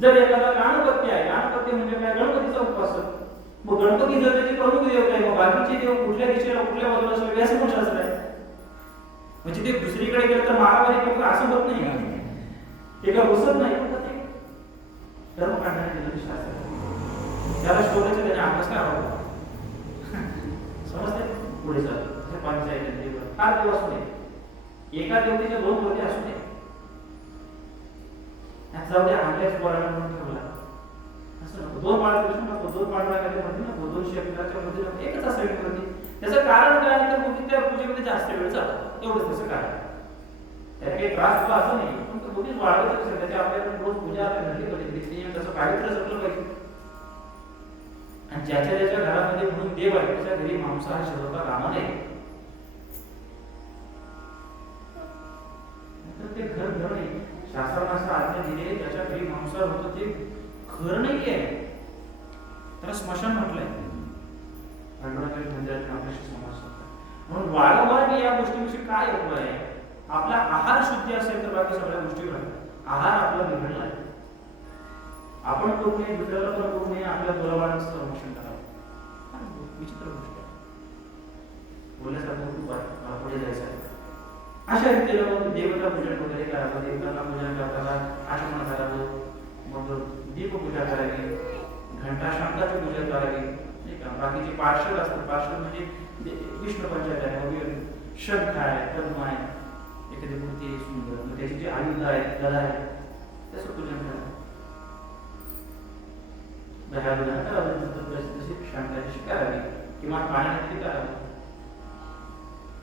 जर एखादा गणपती आहे, गणपती म्हणजे काय, गणपतीचा उपासक, मग गणपती जर त्याची प्रमुख देवता आहे, मग बाकीचे देव कुठल्या दिशेला कुठल्या बाजूला असावे असं पण शास्त्र आहे. म्हणजे ते दुसरीकडे गेलं तर मारामारी किंवा असं होत नाही, ते का बसत नाही, ते धर्म काढण्यात गेलेलं शास्त्र आहे. त्याला शोधायचं, त्याने अभ्यास करावा. समजते पुढे चालू पंचायत फार देव असू नये, एका देवतेच्या दोन देवते असू नये. जाऊ द्या आपल्याच पोराला म्हणून ठेवला असं नको, दोन बाळकृष्ण नको, दोन बाळरागाच्या मध्ये नको, दोन शेकडाच्या मध्ये नको, एकच असावी प्रति. त्याचं कारण काय तर मुली त्या पूजेमध्ये जास्त वेळ जातो, एवढंच त्याचं कारण. त्याला काही त्रास होतो असं नाही, पण तो मुलीच वाढवत असेल, त्याच्या आपल्याला रोज पूजा आपल्या घरी कधी त्याचं पावित्र्य जपलं पाहिजे. आणि ज्याच्या ज्याच्या घरामध्ये म्हणून देव आहे त्याच्या घरी मांसाहार शिरवता कामा नये. ते घर घर नाही, शास्त्राने असं आज्ञा दिली, त्याच्या घरी मांसाहार होतं ते घर नाहीये, त्याला स्मशान म्हटलंय. म्हणून वारंवार या गोष्टीविषयी काय उपाय आहे? आपला आहार शुद्धी असेल तर बाकी सगळ्या गोष्टी घडतात. आहार आपला बिघडला आहे, आपण करू नये, दुसऱ्याला पण करू नये, आपल्या मुलाबाळांचं संरक्षण करावं. विचित्र गोष्ट आहे, बोलण्यासारखं खूप आहे, पुढे जायचं आहे. अशा रीतीला मग देवता पूजन वगैरे करावं, देवतांना पूजन करताना आचमन करावं, मग दीपपूजा करावी, घंटा शंखाची पूजा करावी, नाही का. बाकीचे पार्षद असतात, पार्षद म्हणजे विष्णू पंचायत आहे, शंख आहे, पद्म आहे, एखादी मूर्ती सुंदर, मग त्याची जी आयुध आहे, गदा आहे, त्याचं पूजन करावं. शंखाची करावी किंवा पाण्यातली करावी.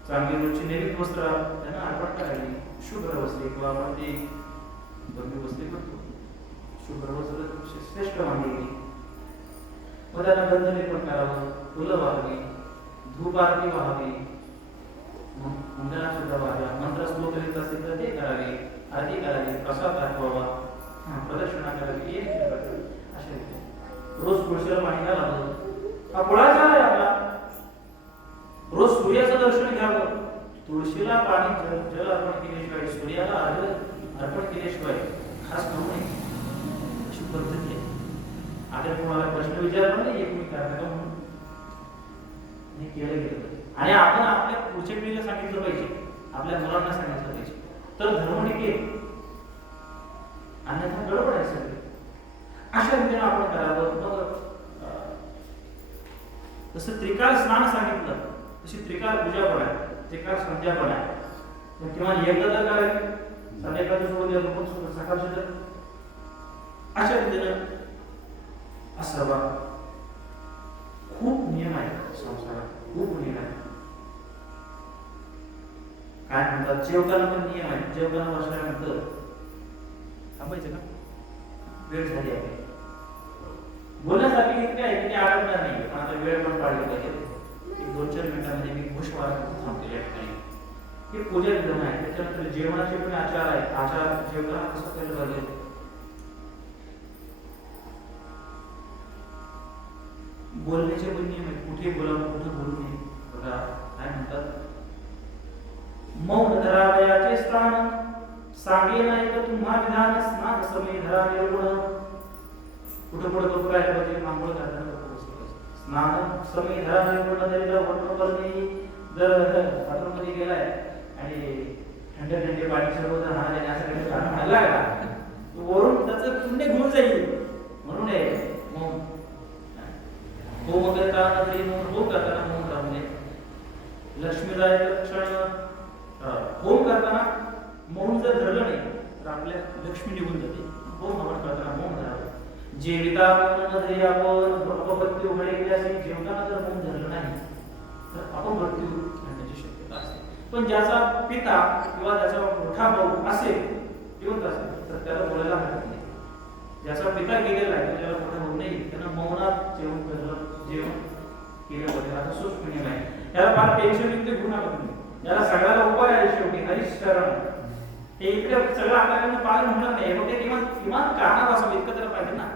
चांगली रोजची नैविक वस्त्र त्यांना अर्पण करावी, शुभ्र वस्त्रे किंवा आपण ती भव्य वस्त्रे करतो, शुभ्र वस्त्र श्रेष्ठ मानली. मग त्यांना गंधलेपन करावं, फुलं व्हावी, धूप आरती व्हावी, मंगला सुद्धा व्हाव्या, मंत्र श्लोक लिहित असेल तर ते करावे, आरती करावी, प्रसाद दाखवावा, प्रदक्षिणा करावी, अशा रीती. रोज तुळशीला पाणी घालावं, हा कुळाचार आहे आपला. रोज सूर्याचं दर्शन घ्यावं, तुळशीला पाणी जल अर्पण केल्याशिवाय, सूर्याला अर्पण केल्याशिवाय खास करू नये, अशी पद्धती आहे. आता कोणाला प्रश्न विचारला नाही एक मी करता का म्हणून हे केलं गेलं. आणि आपण आपल्या पुढच्या पिढीला सांगितलं पाहिजे, आपल्या मुलांना सांगितलं पाहिजे, तर धर्म टिकेल, अन्यथा गडबड आहे सगळी. अशा रीतीने आपण करावं. मग जसं त्रिकाल स्नान सांगितलं तशी त्रिकाल पूजा पण आहे, त्रिकाल संध्या पण आहे. किंवा एकदा तर करावी, संध्याकाळचं सोडून द्या, पण सकाळचं तर. अशा रीतीनं असं खूप नियम आहेत संसारात, खूप नियम आहेत. काय म्हणतात, जेवताना पण नियम आहेत. जेवताना बसल्यानंतर थांबायचं का, वेळ झाली आहे, बोलण्यासाठी इतके आहे की ते आडवणार नाही, पण आता वेळ पण पाडली पाहिजे. 2-4 मिनिटांमध्ये मी घोषवार थांबतो या ठिकाणी. हे पूजा विधान आहे. त्याच्यानंतर जेवणाचे पण आचार आहेत. आचार जेवताना कसं केलं पाहिजे, बोलण्याचे पण नियम आहेत, कुठे बोलावं कुठे बोलू नये. बघा काय म्हणतात, मौन धरावयाचे स्थान, सांगे नाही तर तुम्हा विधान, स्नान समय धरावे गुण. कुठं पुढे तो करायला पाहिजे, आंघोळ करताना स्नान समय धरावे गुण. तरी वटपल्ली जर बाथरूममध्ये गेलाय आणि थंडे पाणी सर्व जर हाणायला असं काही कारण म्हणायला का, वरून त्याचं पुण्य घेऊन जाईल म्हणून आहे मौन. होम करताना तरी होम करताना मौन राहू नये. लक्ष्मीदाय क्षण होम करताना मौन जर धरलं नाही तर आपल्या लक्ष्मी निघून जाते. होम हवन करताना मौन धरावं. जेविता मौनमध्ये आपण अपमृत्यू घडल्यास जेवताना जर मौन धरलं नाही तर अपमृत्यू घडण्याची शक्यता असते. पण ज्याचा पिता किंवा त्याचा मोठा भाऊ असेल, जिवंत असेल, तर त्याला बोलायला हरकत नाही. ज्याचा पिता गेलेला आहे त्याला मोठा भाऊ नाही, त्यांना मौनात जेवण केलं पाहिजे. आता सूक्ष्म नियम आहे, त्याला फार टेन्शन युक्त घेऊ नका तुम्ही. याला सगळ्याला उपाय आहे शेवटी, हरिशरण. हे इकडे सगळं आपल्याकडनं पालन होणार नाही, मग ते किमान कानात असं इतकं तर पाहिजे ना.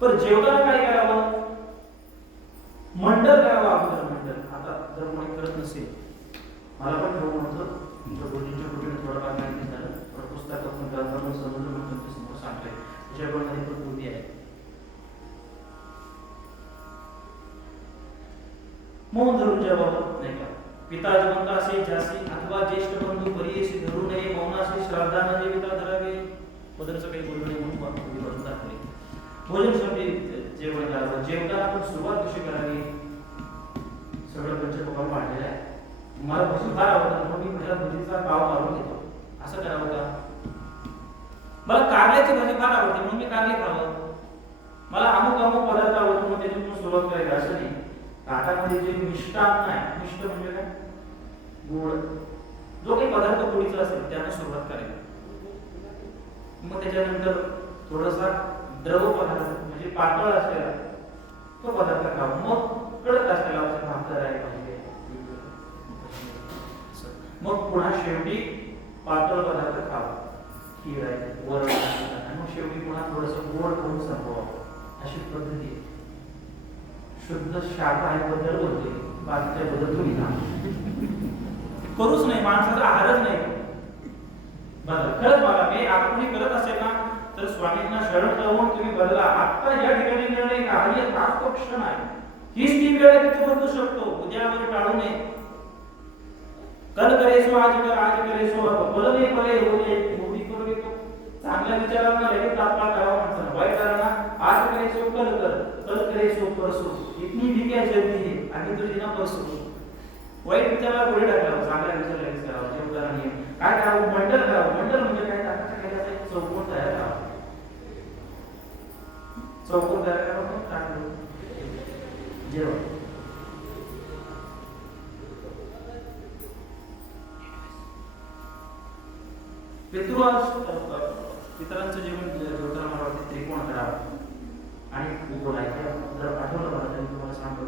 पण जेवताना काय करावं, मंडळ करावं अगोदर. मंडळ आता जर कोणी करत नसेल, मला पण ठरवून होतं गोष्टींच्या गोष्टीने थोडंफार माहिती झालं, पुस्तकातून ग्रंथातून समजून म्हणून समोर सांगतोय. त्याच्यामध्ये पण कृती आहे. मौन धरूच्या बाबत नाही का, पिता जिवंत असे ज्यासी अथवा ज्येष्ठ बंधू परियेशी धरू नये, मौनाशी श्राद्धा न जेविता धरावे. पदरचं काही बोलू नये म्हणून दाखवले. भोजन शेवटी जेवण करावं. जेवताना आपण सुरुवात कशी करावी, सगळं पंचपक्वान्न वाढलेलं आहे. मला भजी फार आवडतं, म्हणून मी पहिला भजीचा पाव मारून घेतो. असं करावं का? मला कारल्याची भाजी फार आवडते म्हणून मी कारले खावं. मला अमुक पदार्थ आवडतो म्हणून त्याच्यातून सुरुवात करायची असं नाही. ताटामध्ये जे मिष्टान्न आहे, मिष्ट म्हणजे काय, गोड, जो काही पदार्थ गोडीचा असेल त्यानं सुरुवात करायची. मग त्याच्यानंतर थोडासा द्रव पदार्थ म्हणजे पातळ असलेला तो पदार्थ खावा. मग कडक असलेला भाकर आहे पाहिजे, मग पुन्हा शेवटी पातळ पदार्थ खावा, खीर आहे, वरण आहे, आणि मग शेवटी पुन्हा थोडस गोड करून संपवावं. अशी पद्धती आहे. शुद्ध शाकाहारी बद्दल बोलतोय, बाकीच्या बद्दल तुम्ही करूच नाही, माणसाचा आहारच नाही. बदल खरंच बघा, मी आपण करत असेल ना तर स्वामींना शरण जाऊन तुम्ही बदला. आता या ठिकाणी निर्णय का, आणि हाच तो क्षण आहे, हीच ती वेळ आहे की तू बदलू शकतो. उद्यावर टाळू नये. कल करे सो आज कर, आज करे सो अब, फल नाही फले होते मोठी करू येतो. चांगल्या विचारांना लगेच तात्काळ करावा माणसानं, वाईट करांना आज करे सो कल कर, कल करे सो परसो, इतनी भी क्या जल्दी है, आम्ही तुझी ना परसो. वाईट विचाराला पुढे टाकावं, चांगल्या विचाराला लगेच करावं. जेवताना नियम काय करावं, मंडल करावं. मंडल म्हणजे काय, ताटाच्या खाली एक चौकोन तयार करावा. चौकोन तयार करावं, मग टाकलं जेवण. पितरांचं जेवण जेवताना मला वाटतं त्रिकोण करावं आणि बोलायचं. जर आठवलं मला तरी तुम्हाला सांगतो,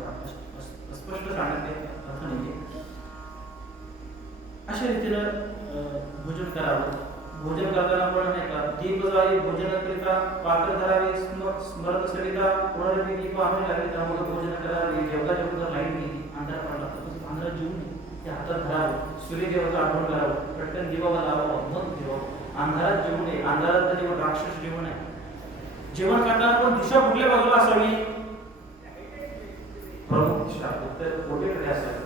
स्पष्ट सांगण्याचे अर्थ नाही. अशा रीतीनं भोजन करावं. भोजन करताना पण नाही का, दीप जाई भोजनाकरिता पात्र धरावे, स्मरत सविता पुनरपी दीप आम्ही लागले, त्यामुळे भोजन करावे. जेवता जेवता लाईट गेली, अंधार पडला, अंधारात जेवून ते हातात धरावं. सूर्यदेवाचं आठवण करावं, पटकन दिवा लावावं, मग जेवावं. अंधारात जेवू नये. अंधारात जेवण राक्षस जेवण आहे. जेवण करताना पण दिशा कुठल्या बाजूला असावी, प्रमुख दिशा उत्तर कोटेकडे असावी.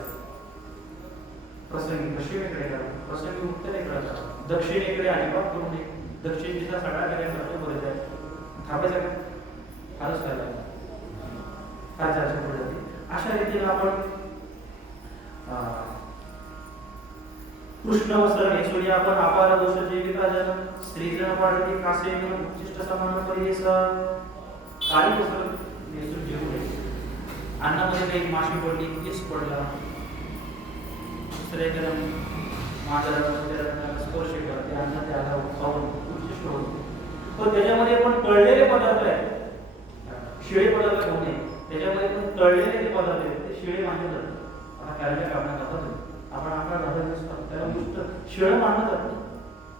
प्रसंगी पश्चिमेकडे करावं, प्रसंगी उत्तरेकडे करावं. दक्षिणेकडे अजिबात करू नये. दक्षिण दिशा सगळ्या कार्यासाठी बरेच आहे. थांबायचं का, फारच करायला फार चर्चा पुढे जाते. अशा रीतीने आपण कृष्ण वस्त्र नेसुनी आपण अपार दोष जीविका जन स्त्रीजन वाढती कासे उच्चिष्ट समान परियेस. काळी वस्त्र नेसून जेवू नये. अन्नामध्ये काही माशी पडली, केस पडला, दुसऱ्या एखाद्या मांजराला स्पर्श करते, अन्न त्याला खाऊन उच्चिष्ट होते. पण त्याच्यामध्ये पण तळलेले पदार्थ आहेत, शिळे पदार्थ खाऊ नये. त्याच्यामध्ये पण तळलेले जे पदार्थ आहेत ते शिळे मानले जातात. आता कार्य काढण्यात जातात आपण आपला राहत नसतो, त्याला नुसतं शिळं मानलं जातं.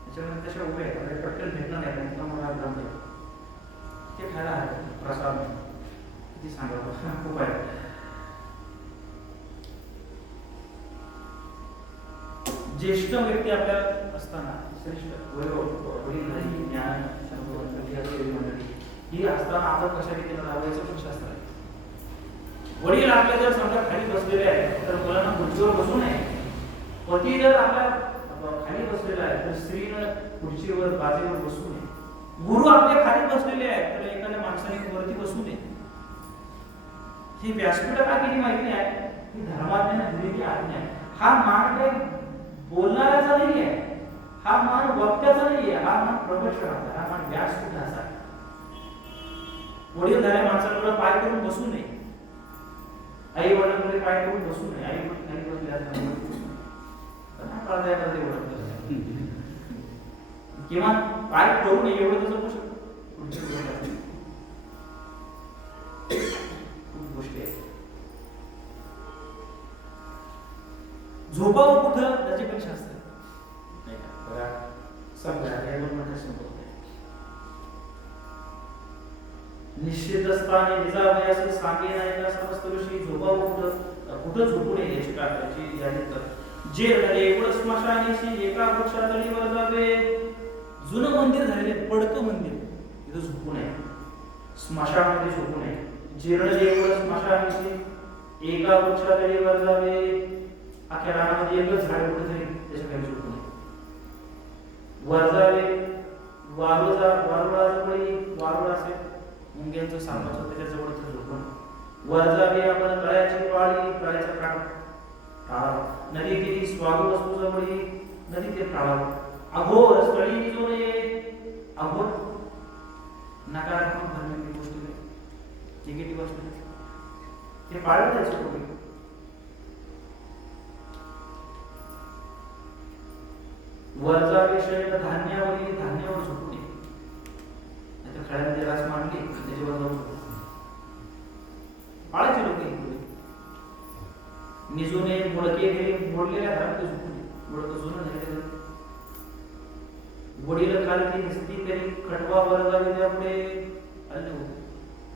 त्याच्यामध्ये तशा उभे आहेत, पटकन भेटणार नाही, मला ग्रंथ ते खायला आहे प्रसाद किती सांगावं, खूप आहे. ज्येष्ठ व्यक्ती आपल्या असताना श्रेष्ठ वडीलधारी ज्ञान मंडळी ही असताना आपण कशा रीतीने राहायचं पण शास्त्र आहे. वडील आपल्या जर समजा खाली बसलेले आहे तर मुलांना खुर्चीवर बसू नये. पती जर आपल्या खाली बसलेला आहे तर स्त्रीनं खुर्चीवर बाजेवर बसू नये. गुरु आपल्या खाली बसलेले आहेत तर एखाद्या माणसाने वरती बसू नये. ही व्यासपीठ का किती माहिती आहे, ही धर्माज्ञाने दिलेली आज्ञा आहे. हा मान काही बोलणाऱ्याचा नाही आहे, हा मान वक्त्याचा नाही आहे, हा मान प्रवचनाचा, हा मान व्यासपीठाचा आहे. वडीलधाऱ्या माणसाकडे पाय करून बसू नये. आई वडिलांकडे पाय करून बसू नये. आई वडील खाली बसले किंवा पाय करू नये एवढं तर जमू शकतो. खूप गोष्टी आहेत. झोपावं कुठं त्याचे पण शास्त्र नाही का, बघा निश्चित स्थानी निजावे असं सांगे नाही का समस्त ऋषी. झोपावं कुठं झोपू नये याची काळजी यादी कर. जे झाले एवढं स्मशानेशी एका वृक्षातळीवर जावे. जुनं मंदिर झालेले, पडकं मंदिर, तिथं झोपू नये, स्मशानामध्ये झोपू नये. जीर्ण देऊळ स्मशान एका वृक्षाखाली वर जावे, अख्या रानामध्ये एकच झाड कुठेतरी त्याच्याखाली झोपू नये. वर जावे, वारुळाचं बळी, वारुळ असेल मुंग्यांचं सापाचं त्याच्याजवळ झोपून वर जावे. आपण तळ्याची पाळी, तळ्याचा काठ टाळावा. नदी किती स्वागत वस्तूचं बळी, नदी ते टाळावं. अघोर स्थळी निजू नये, अघोर नकारात्मक धर्माची गोष्टी निगेटिव्ह असते ते पाळलं जायचं पूर्वी. वरचा विषय धान्यावरील धान्यावर झोपू नये. नाहीतर खेळामध्ये रास मांडली त्याच्यावर जाऊन पाळायचे लोक निजू नये. मोडके गेले, मोडलेल्या घरामध्ये झोपू नये. मोडकं जुनं झालेलं वडील खालती दिसती तरी खटवा वर जावे त्यापुढे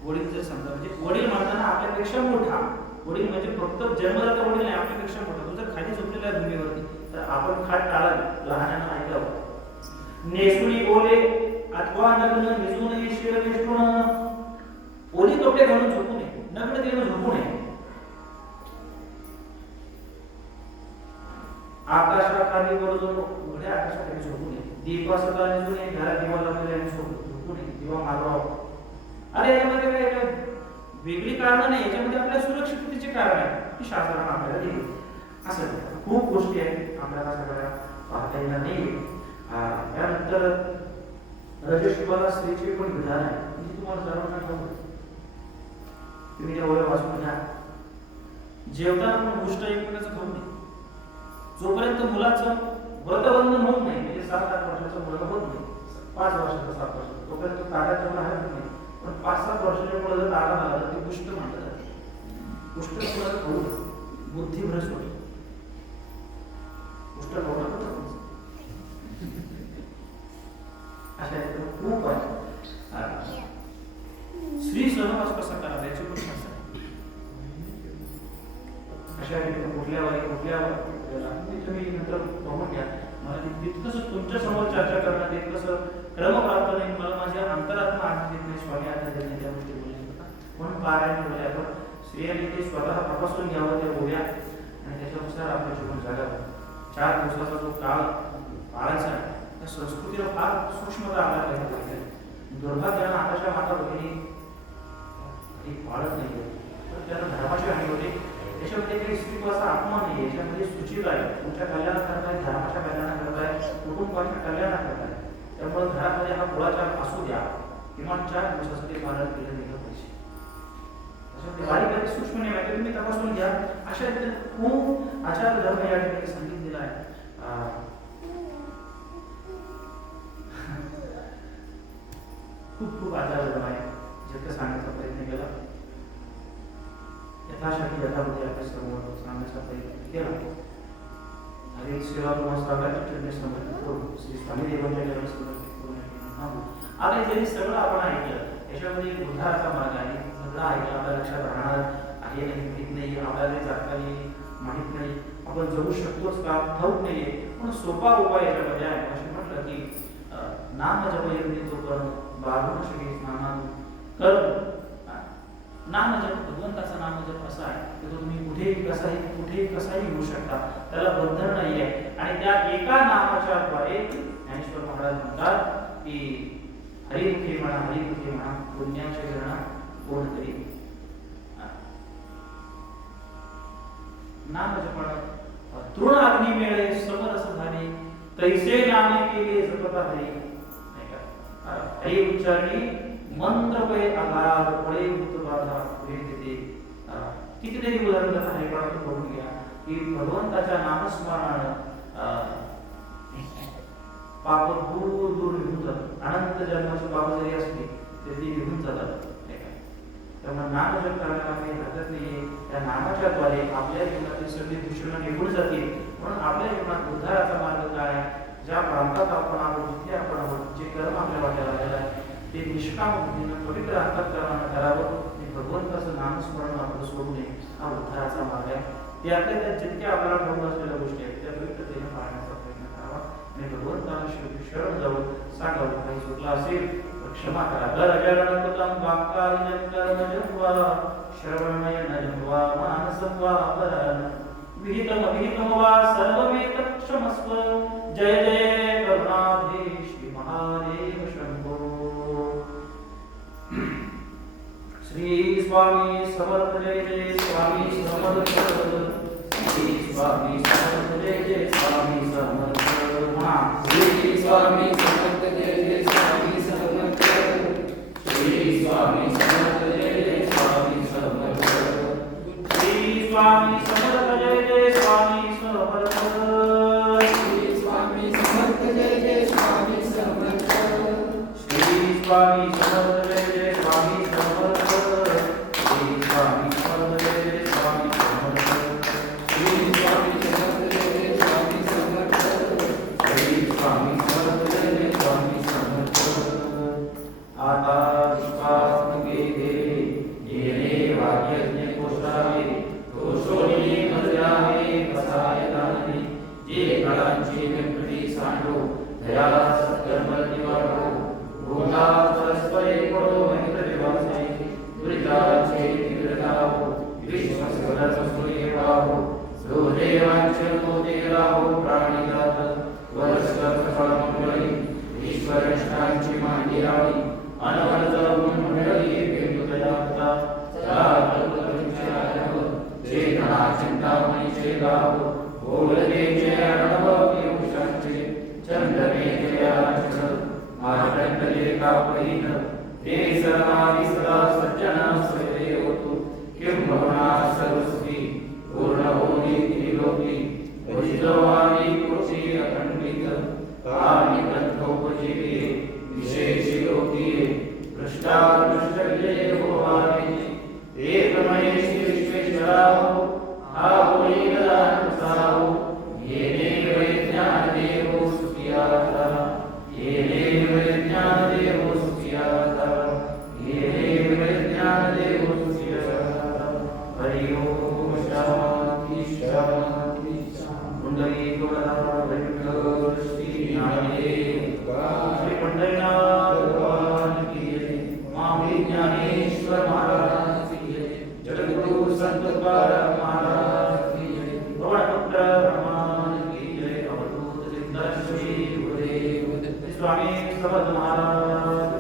वडील जर समजा म्हणजे वडील म्हणताना आपल्यापेक्षा मोठा वडील म्हणजे फक्त जन्मदाता वडील नाही, आपल्यापेक्षा मोठा. तो जर खाली झोपलेला आहे भूमीवरती तर आपण खाट टाळावी, लहानांना ऐकावं. नेसुनी ओले अथवा नग्न निजू नये शिर वेष्टून. ओली कपडे घालून झोपू नये, नग्न देऊन झोपू नये. आकाशाखाली वर जाऊन उघड्या आकाशाखाली झोपू नये. दिवा सदा निजू नये, घरात दिवा लावलेला झोपू नये, दिवा मारवावा. अरे याच्यामध्ये काय वेगळी कारण नाही, याच्यामध्ये आपल्या सुरक्षिततेचे कारण आहे की शास्त्राने आपल्याला दिली. असं खूप गोष्टी आहेत आपल्याला सगळ्या पाहता येणार नाही. त्यानंतर रजस्वला स्त्रीचे पण विधान आहे, म्हणजे तुम्हाला सर्वांना ठाऊक आहे. तुम्ही त्या ओळख वाचून घ्या. जेवताना पण गोष्ट एकमेकाचं खाऊ नये. जोपर्यंत मुलाचं व्रतबंधन होत नाही, म्हणजे 7-8 वर्षाचं मुलं होत नाही, 5 वर्षाचं 7 वर्षाचं, तोपर्यंत ताऱ्या जेवण हरत नाही. पण 5-7 वर्षाच्या मुलं जर तारा झाला तर ते पुष्ट म्हणलं जाते. पुष्ट मुलं खाऊ बुद्धी भ्रष्ट होते. पुष्ट खाऊ नका. अशा खूप आहे. स्त्री सहवास कसा करावा याची पण शास्त्र आहे. अशा कुठल्यावर तुम्ही नंतर बघून घ्या. मला तितकंच तुमच्या समोर चर्चा करण्यात तितकंसं क्रम प्राप्त नाही. मला माझ्या अंतरात्मा आनंद देत नाही, स्वामी आनंद देत नाही, त्या गोष्टी बोलू शकता. म्हणून पारायण ठेवले आपण. स्त्रियांनी ते स्वतः तपासून घ्यावं त्या ओव्या आणि त्याच्यानुसार आपलं जीवन जगावं. 4 दिवसाचा जो काळ पाळायचा आहे त्या संस्कृतीला फार सूक्ष्मता आपल्याला पाहिजे. दुर्भाग्यानं आताच्या माता भगिनी पाळत नाही, तर त्याला धर्माची हानी होते. याच्यामध्ये काही स्त्रीवाचा अपमान नाही, याच्यामध्ये सूचित आहे. तुमच्या कल्याणाकरता, धर्माच्या कल्याणाकरता, कुटुंबाच्या कल्याणाकरता. त्यामुळे घरामध्ये हा कुळाचार असू द्या, किमान 4 दिवसासाठी पालन केलं गेलं पाहिजे. त्याच्यामध्ये बारीक सूक्ष्म नियम आहे, तुम्ही तपासून घ्या. अशा रीतीने खूप आचार धर्म या ठिकाणी सांगितलेला आहे. खूप आचार धर्म आहे, जितकं सांगण्याचा प्रयत्न केला यथाशक्ती यथावधी आपल्या समोर सांगण्याचा प्रयत्न केला. आणि सेवा समाजाच्या चरणी समर्पित करून श्री स्वामी देवांच्या चरणी समर्पित करून आता जरी सगळं आपण ऐकलं, याच्यामध्ये उद्धाराचा मार्ग आहे. सगळं ऐकलं आपल्या लक्षात राहणार आहे नाही, माहित नाही, आपल्याला जातकाही माहित नाही, आपण जगू शकतोच का ठाऊक नाहीये. पण सोपा उपाय याच्यामध्ये आहे. असे म्हटलं की नाम जप यज्ञ तो कर्म बाळगून शके नाम कर्म. नाम जप, भगवंताचा नाम जप असा आहे की तो तुम्ही कुठेही कसाही होऊ शकता, त्याला बंधन नाहीये. आणि त्या एका नामाच्या द्वारे ज्ञानेश्वर महाराज म्हणतात की हरिमुखी म्हणा पुण्याचे गणना कोण करी. नाम जपण तृण अग्नी मेळे समरस धाने तैसे नामे केले जपता हरी. नाही का हरी उच्चारणी मंत्र पै आधार पळे भूत बाधा वेदते. कितीतरी उदाहरण हरिपाठातून बघून घ्या की भगवंताच्या नामस्मरणानं पाप दूर निघून जातात. अनंत जन्माची पाप जरी असली तरी ती निघून जातात. त्यामुळे नाम जप करायला काही हरकत नाहीये. त्या नामाच्या द्वारे आपल्या जीवनातील सगळी दूषणं निघून जातील. म्हणून आपल्या जीवनात उद्धाराचा मार्ग काय आहे? ज्या प्रांतात आपण आहोत, जिथे आपण आहोत, जे कर्म आपल्या वाट्याला आलेलं आहे ते निष्काम बुद्धीनं पवित्र अंतःकरणानं करावं. ते भगवंताचं नामस्मरण आपण सोडू नये. हा उद्धाराचा मार्ग आहे. त्यातल्या जितक्या आपल्याला ठाऊक असलेल्या गोष्टी आहेत त्या पवित्रतेने पाळण्याचा प्रयत्न करावा आणि भगवंताला शरण जाऊन सांगावं. काही चुकलं असेल तर क्षमा करा. गरजरणकृतं वाक्कायं कर्मजं वा श्रवणनयनं वा मानसं वा अपराधं विहितमविहितं वा सर्वमेतत् क्षमस्व. जय जय करुणाधीश श्री महादेव शंभो. श्री स्वामी समर्थ जय जय स्वामी समर्थ. श्री स्वामी समर्थ जय जय स्वामी समर्थ. श्री स्वामी समर्थ जय जय स्वामी समर्थ. श्री स्वामी समर्थ जय जय स्वामी समर्थ. श्री स्वामी समर्थ जय जय स्वामी समर्थ. श्री स्वामी समर्थ जय जय स्वामी समर्थ. श्री स्वामी समर्थ जय जय स्वामी समर्थ. श्री स्वामी समर्थ जय जय स्वामी समर्थ. श्री स्वामी समर्थ जय जय स्वामी समर्थ. श्री स्वामी समर्थ जय जय स्वामी समर्थ. आता विश्वासके येने वाक्यज्ञ कोशावे दोषोनी मर्यावे कसायदाने जे कळांची व्यक्ती सांडो दया सत्कर्म निवाडो भूता परस्परे पडो मैत्र विवासे दुरिताचे निग्रहावो विश्वसगत सुयेवावो देवांचे मोदे राहो प्राणिदात वर्ष फळमंगळी ईश्वरष्टांची मांडी रावी अनवरत मंडळी भेटुदयाता चला कल्पतरुंचे आरव चेतना चिंतामणीचे गाव बोलदेचे अणव पियुषांचे चंद्रमेचे आचरण आटंकले कापहीन ते सर्वादि सदा सज्जन सदे होतु किंबहुना सर्वस्वी पूर्ण होनी त्रिलोकी उजितवाणी कृषी अखंडित कामी ग्रंथोपजीवी विशेषी लोकी दृष्टादृष्टले भोवानी एकमयेशी विश्वेश्वराहो आहोई गदानुसाहो येने वैज्ञान देवो सुखियाता येने वैज्ञान देवो सुखियाता येने वैज्ञान देवो सुखियाता. हरि ओम शांति शांति. कुंडली गोवर्धन विठ्ठल श्री ज्ञानदेव श्री पंढरीनाथ भगवान की जय. स्वामी ज्ञानेश्वर महाराज की जय. जगद्गुरु संत तुकाराम महाराज की जय. पवनपुत्र हनुमान की जय. अवधूत सिद्ध श्री गुरुदेव स्वामी समर्थ महाराज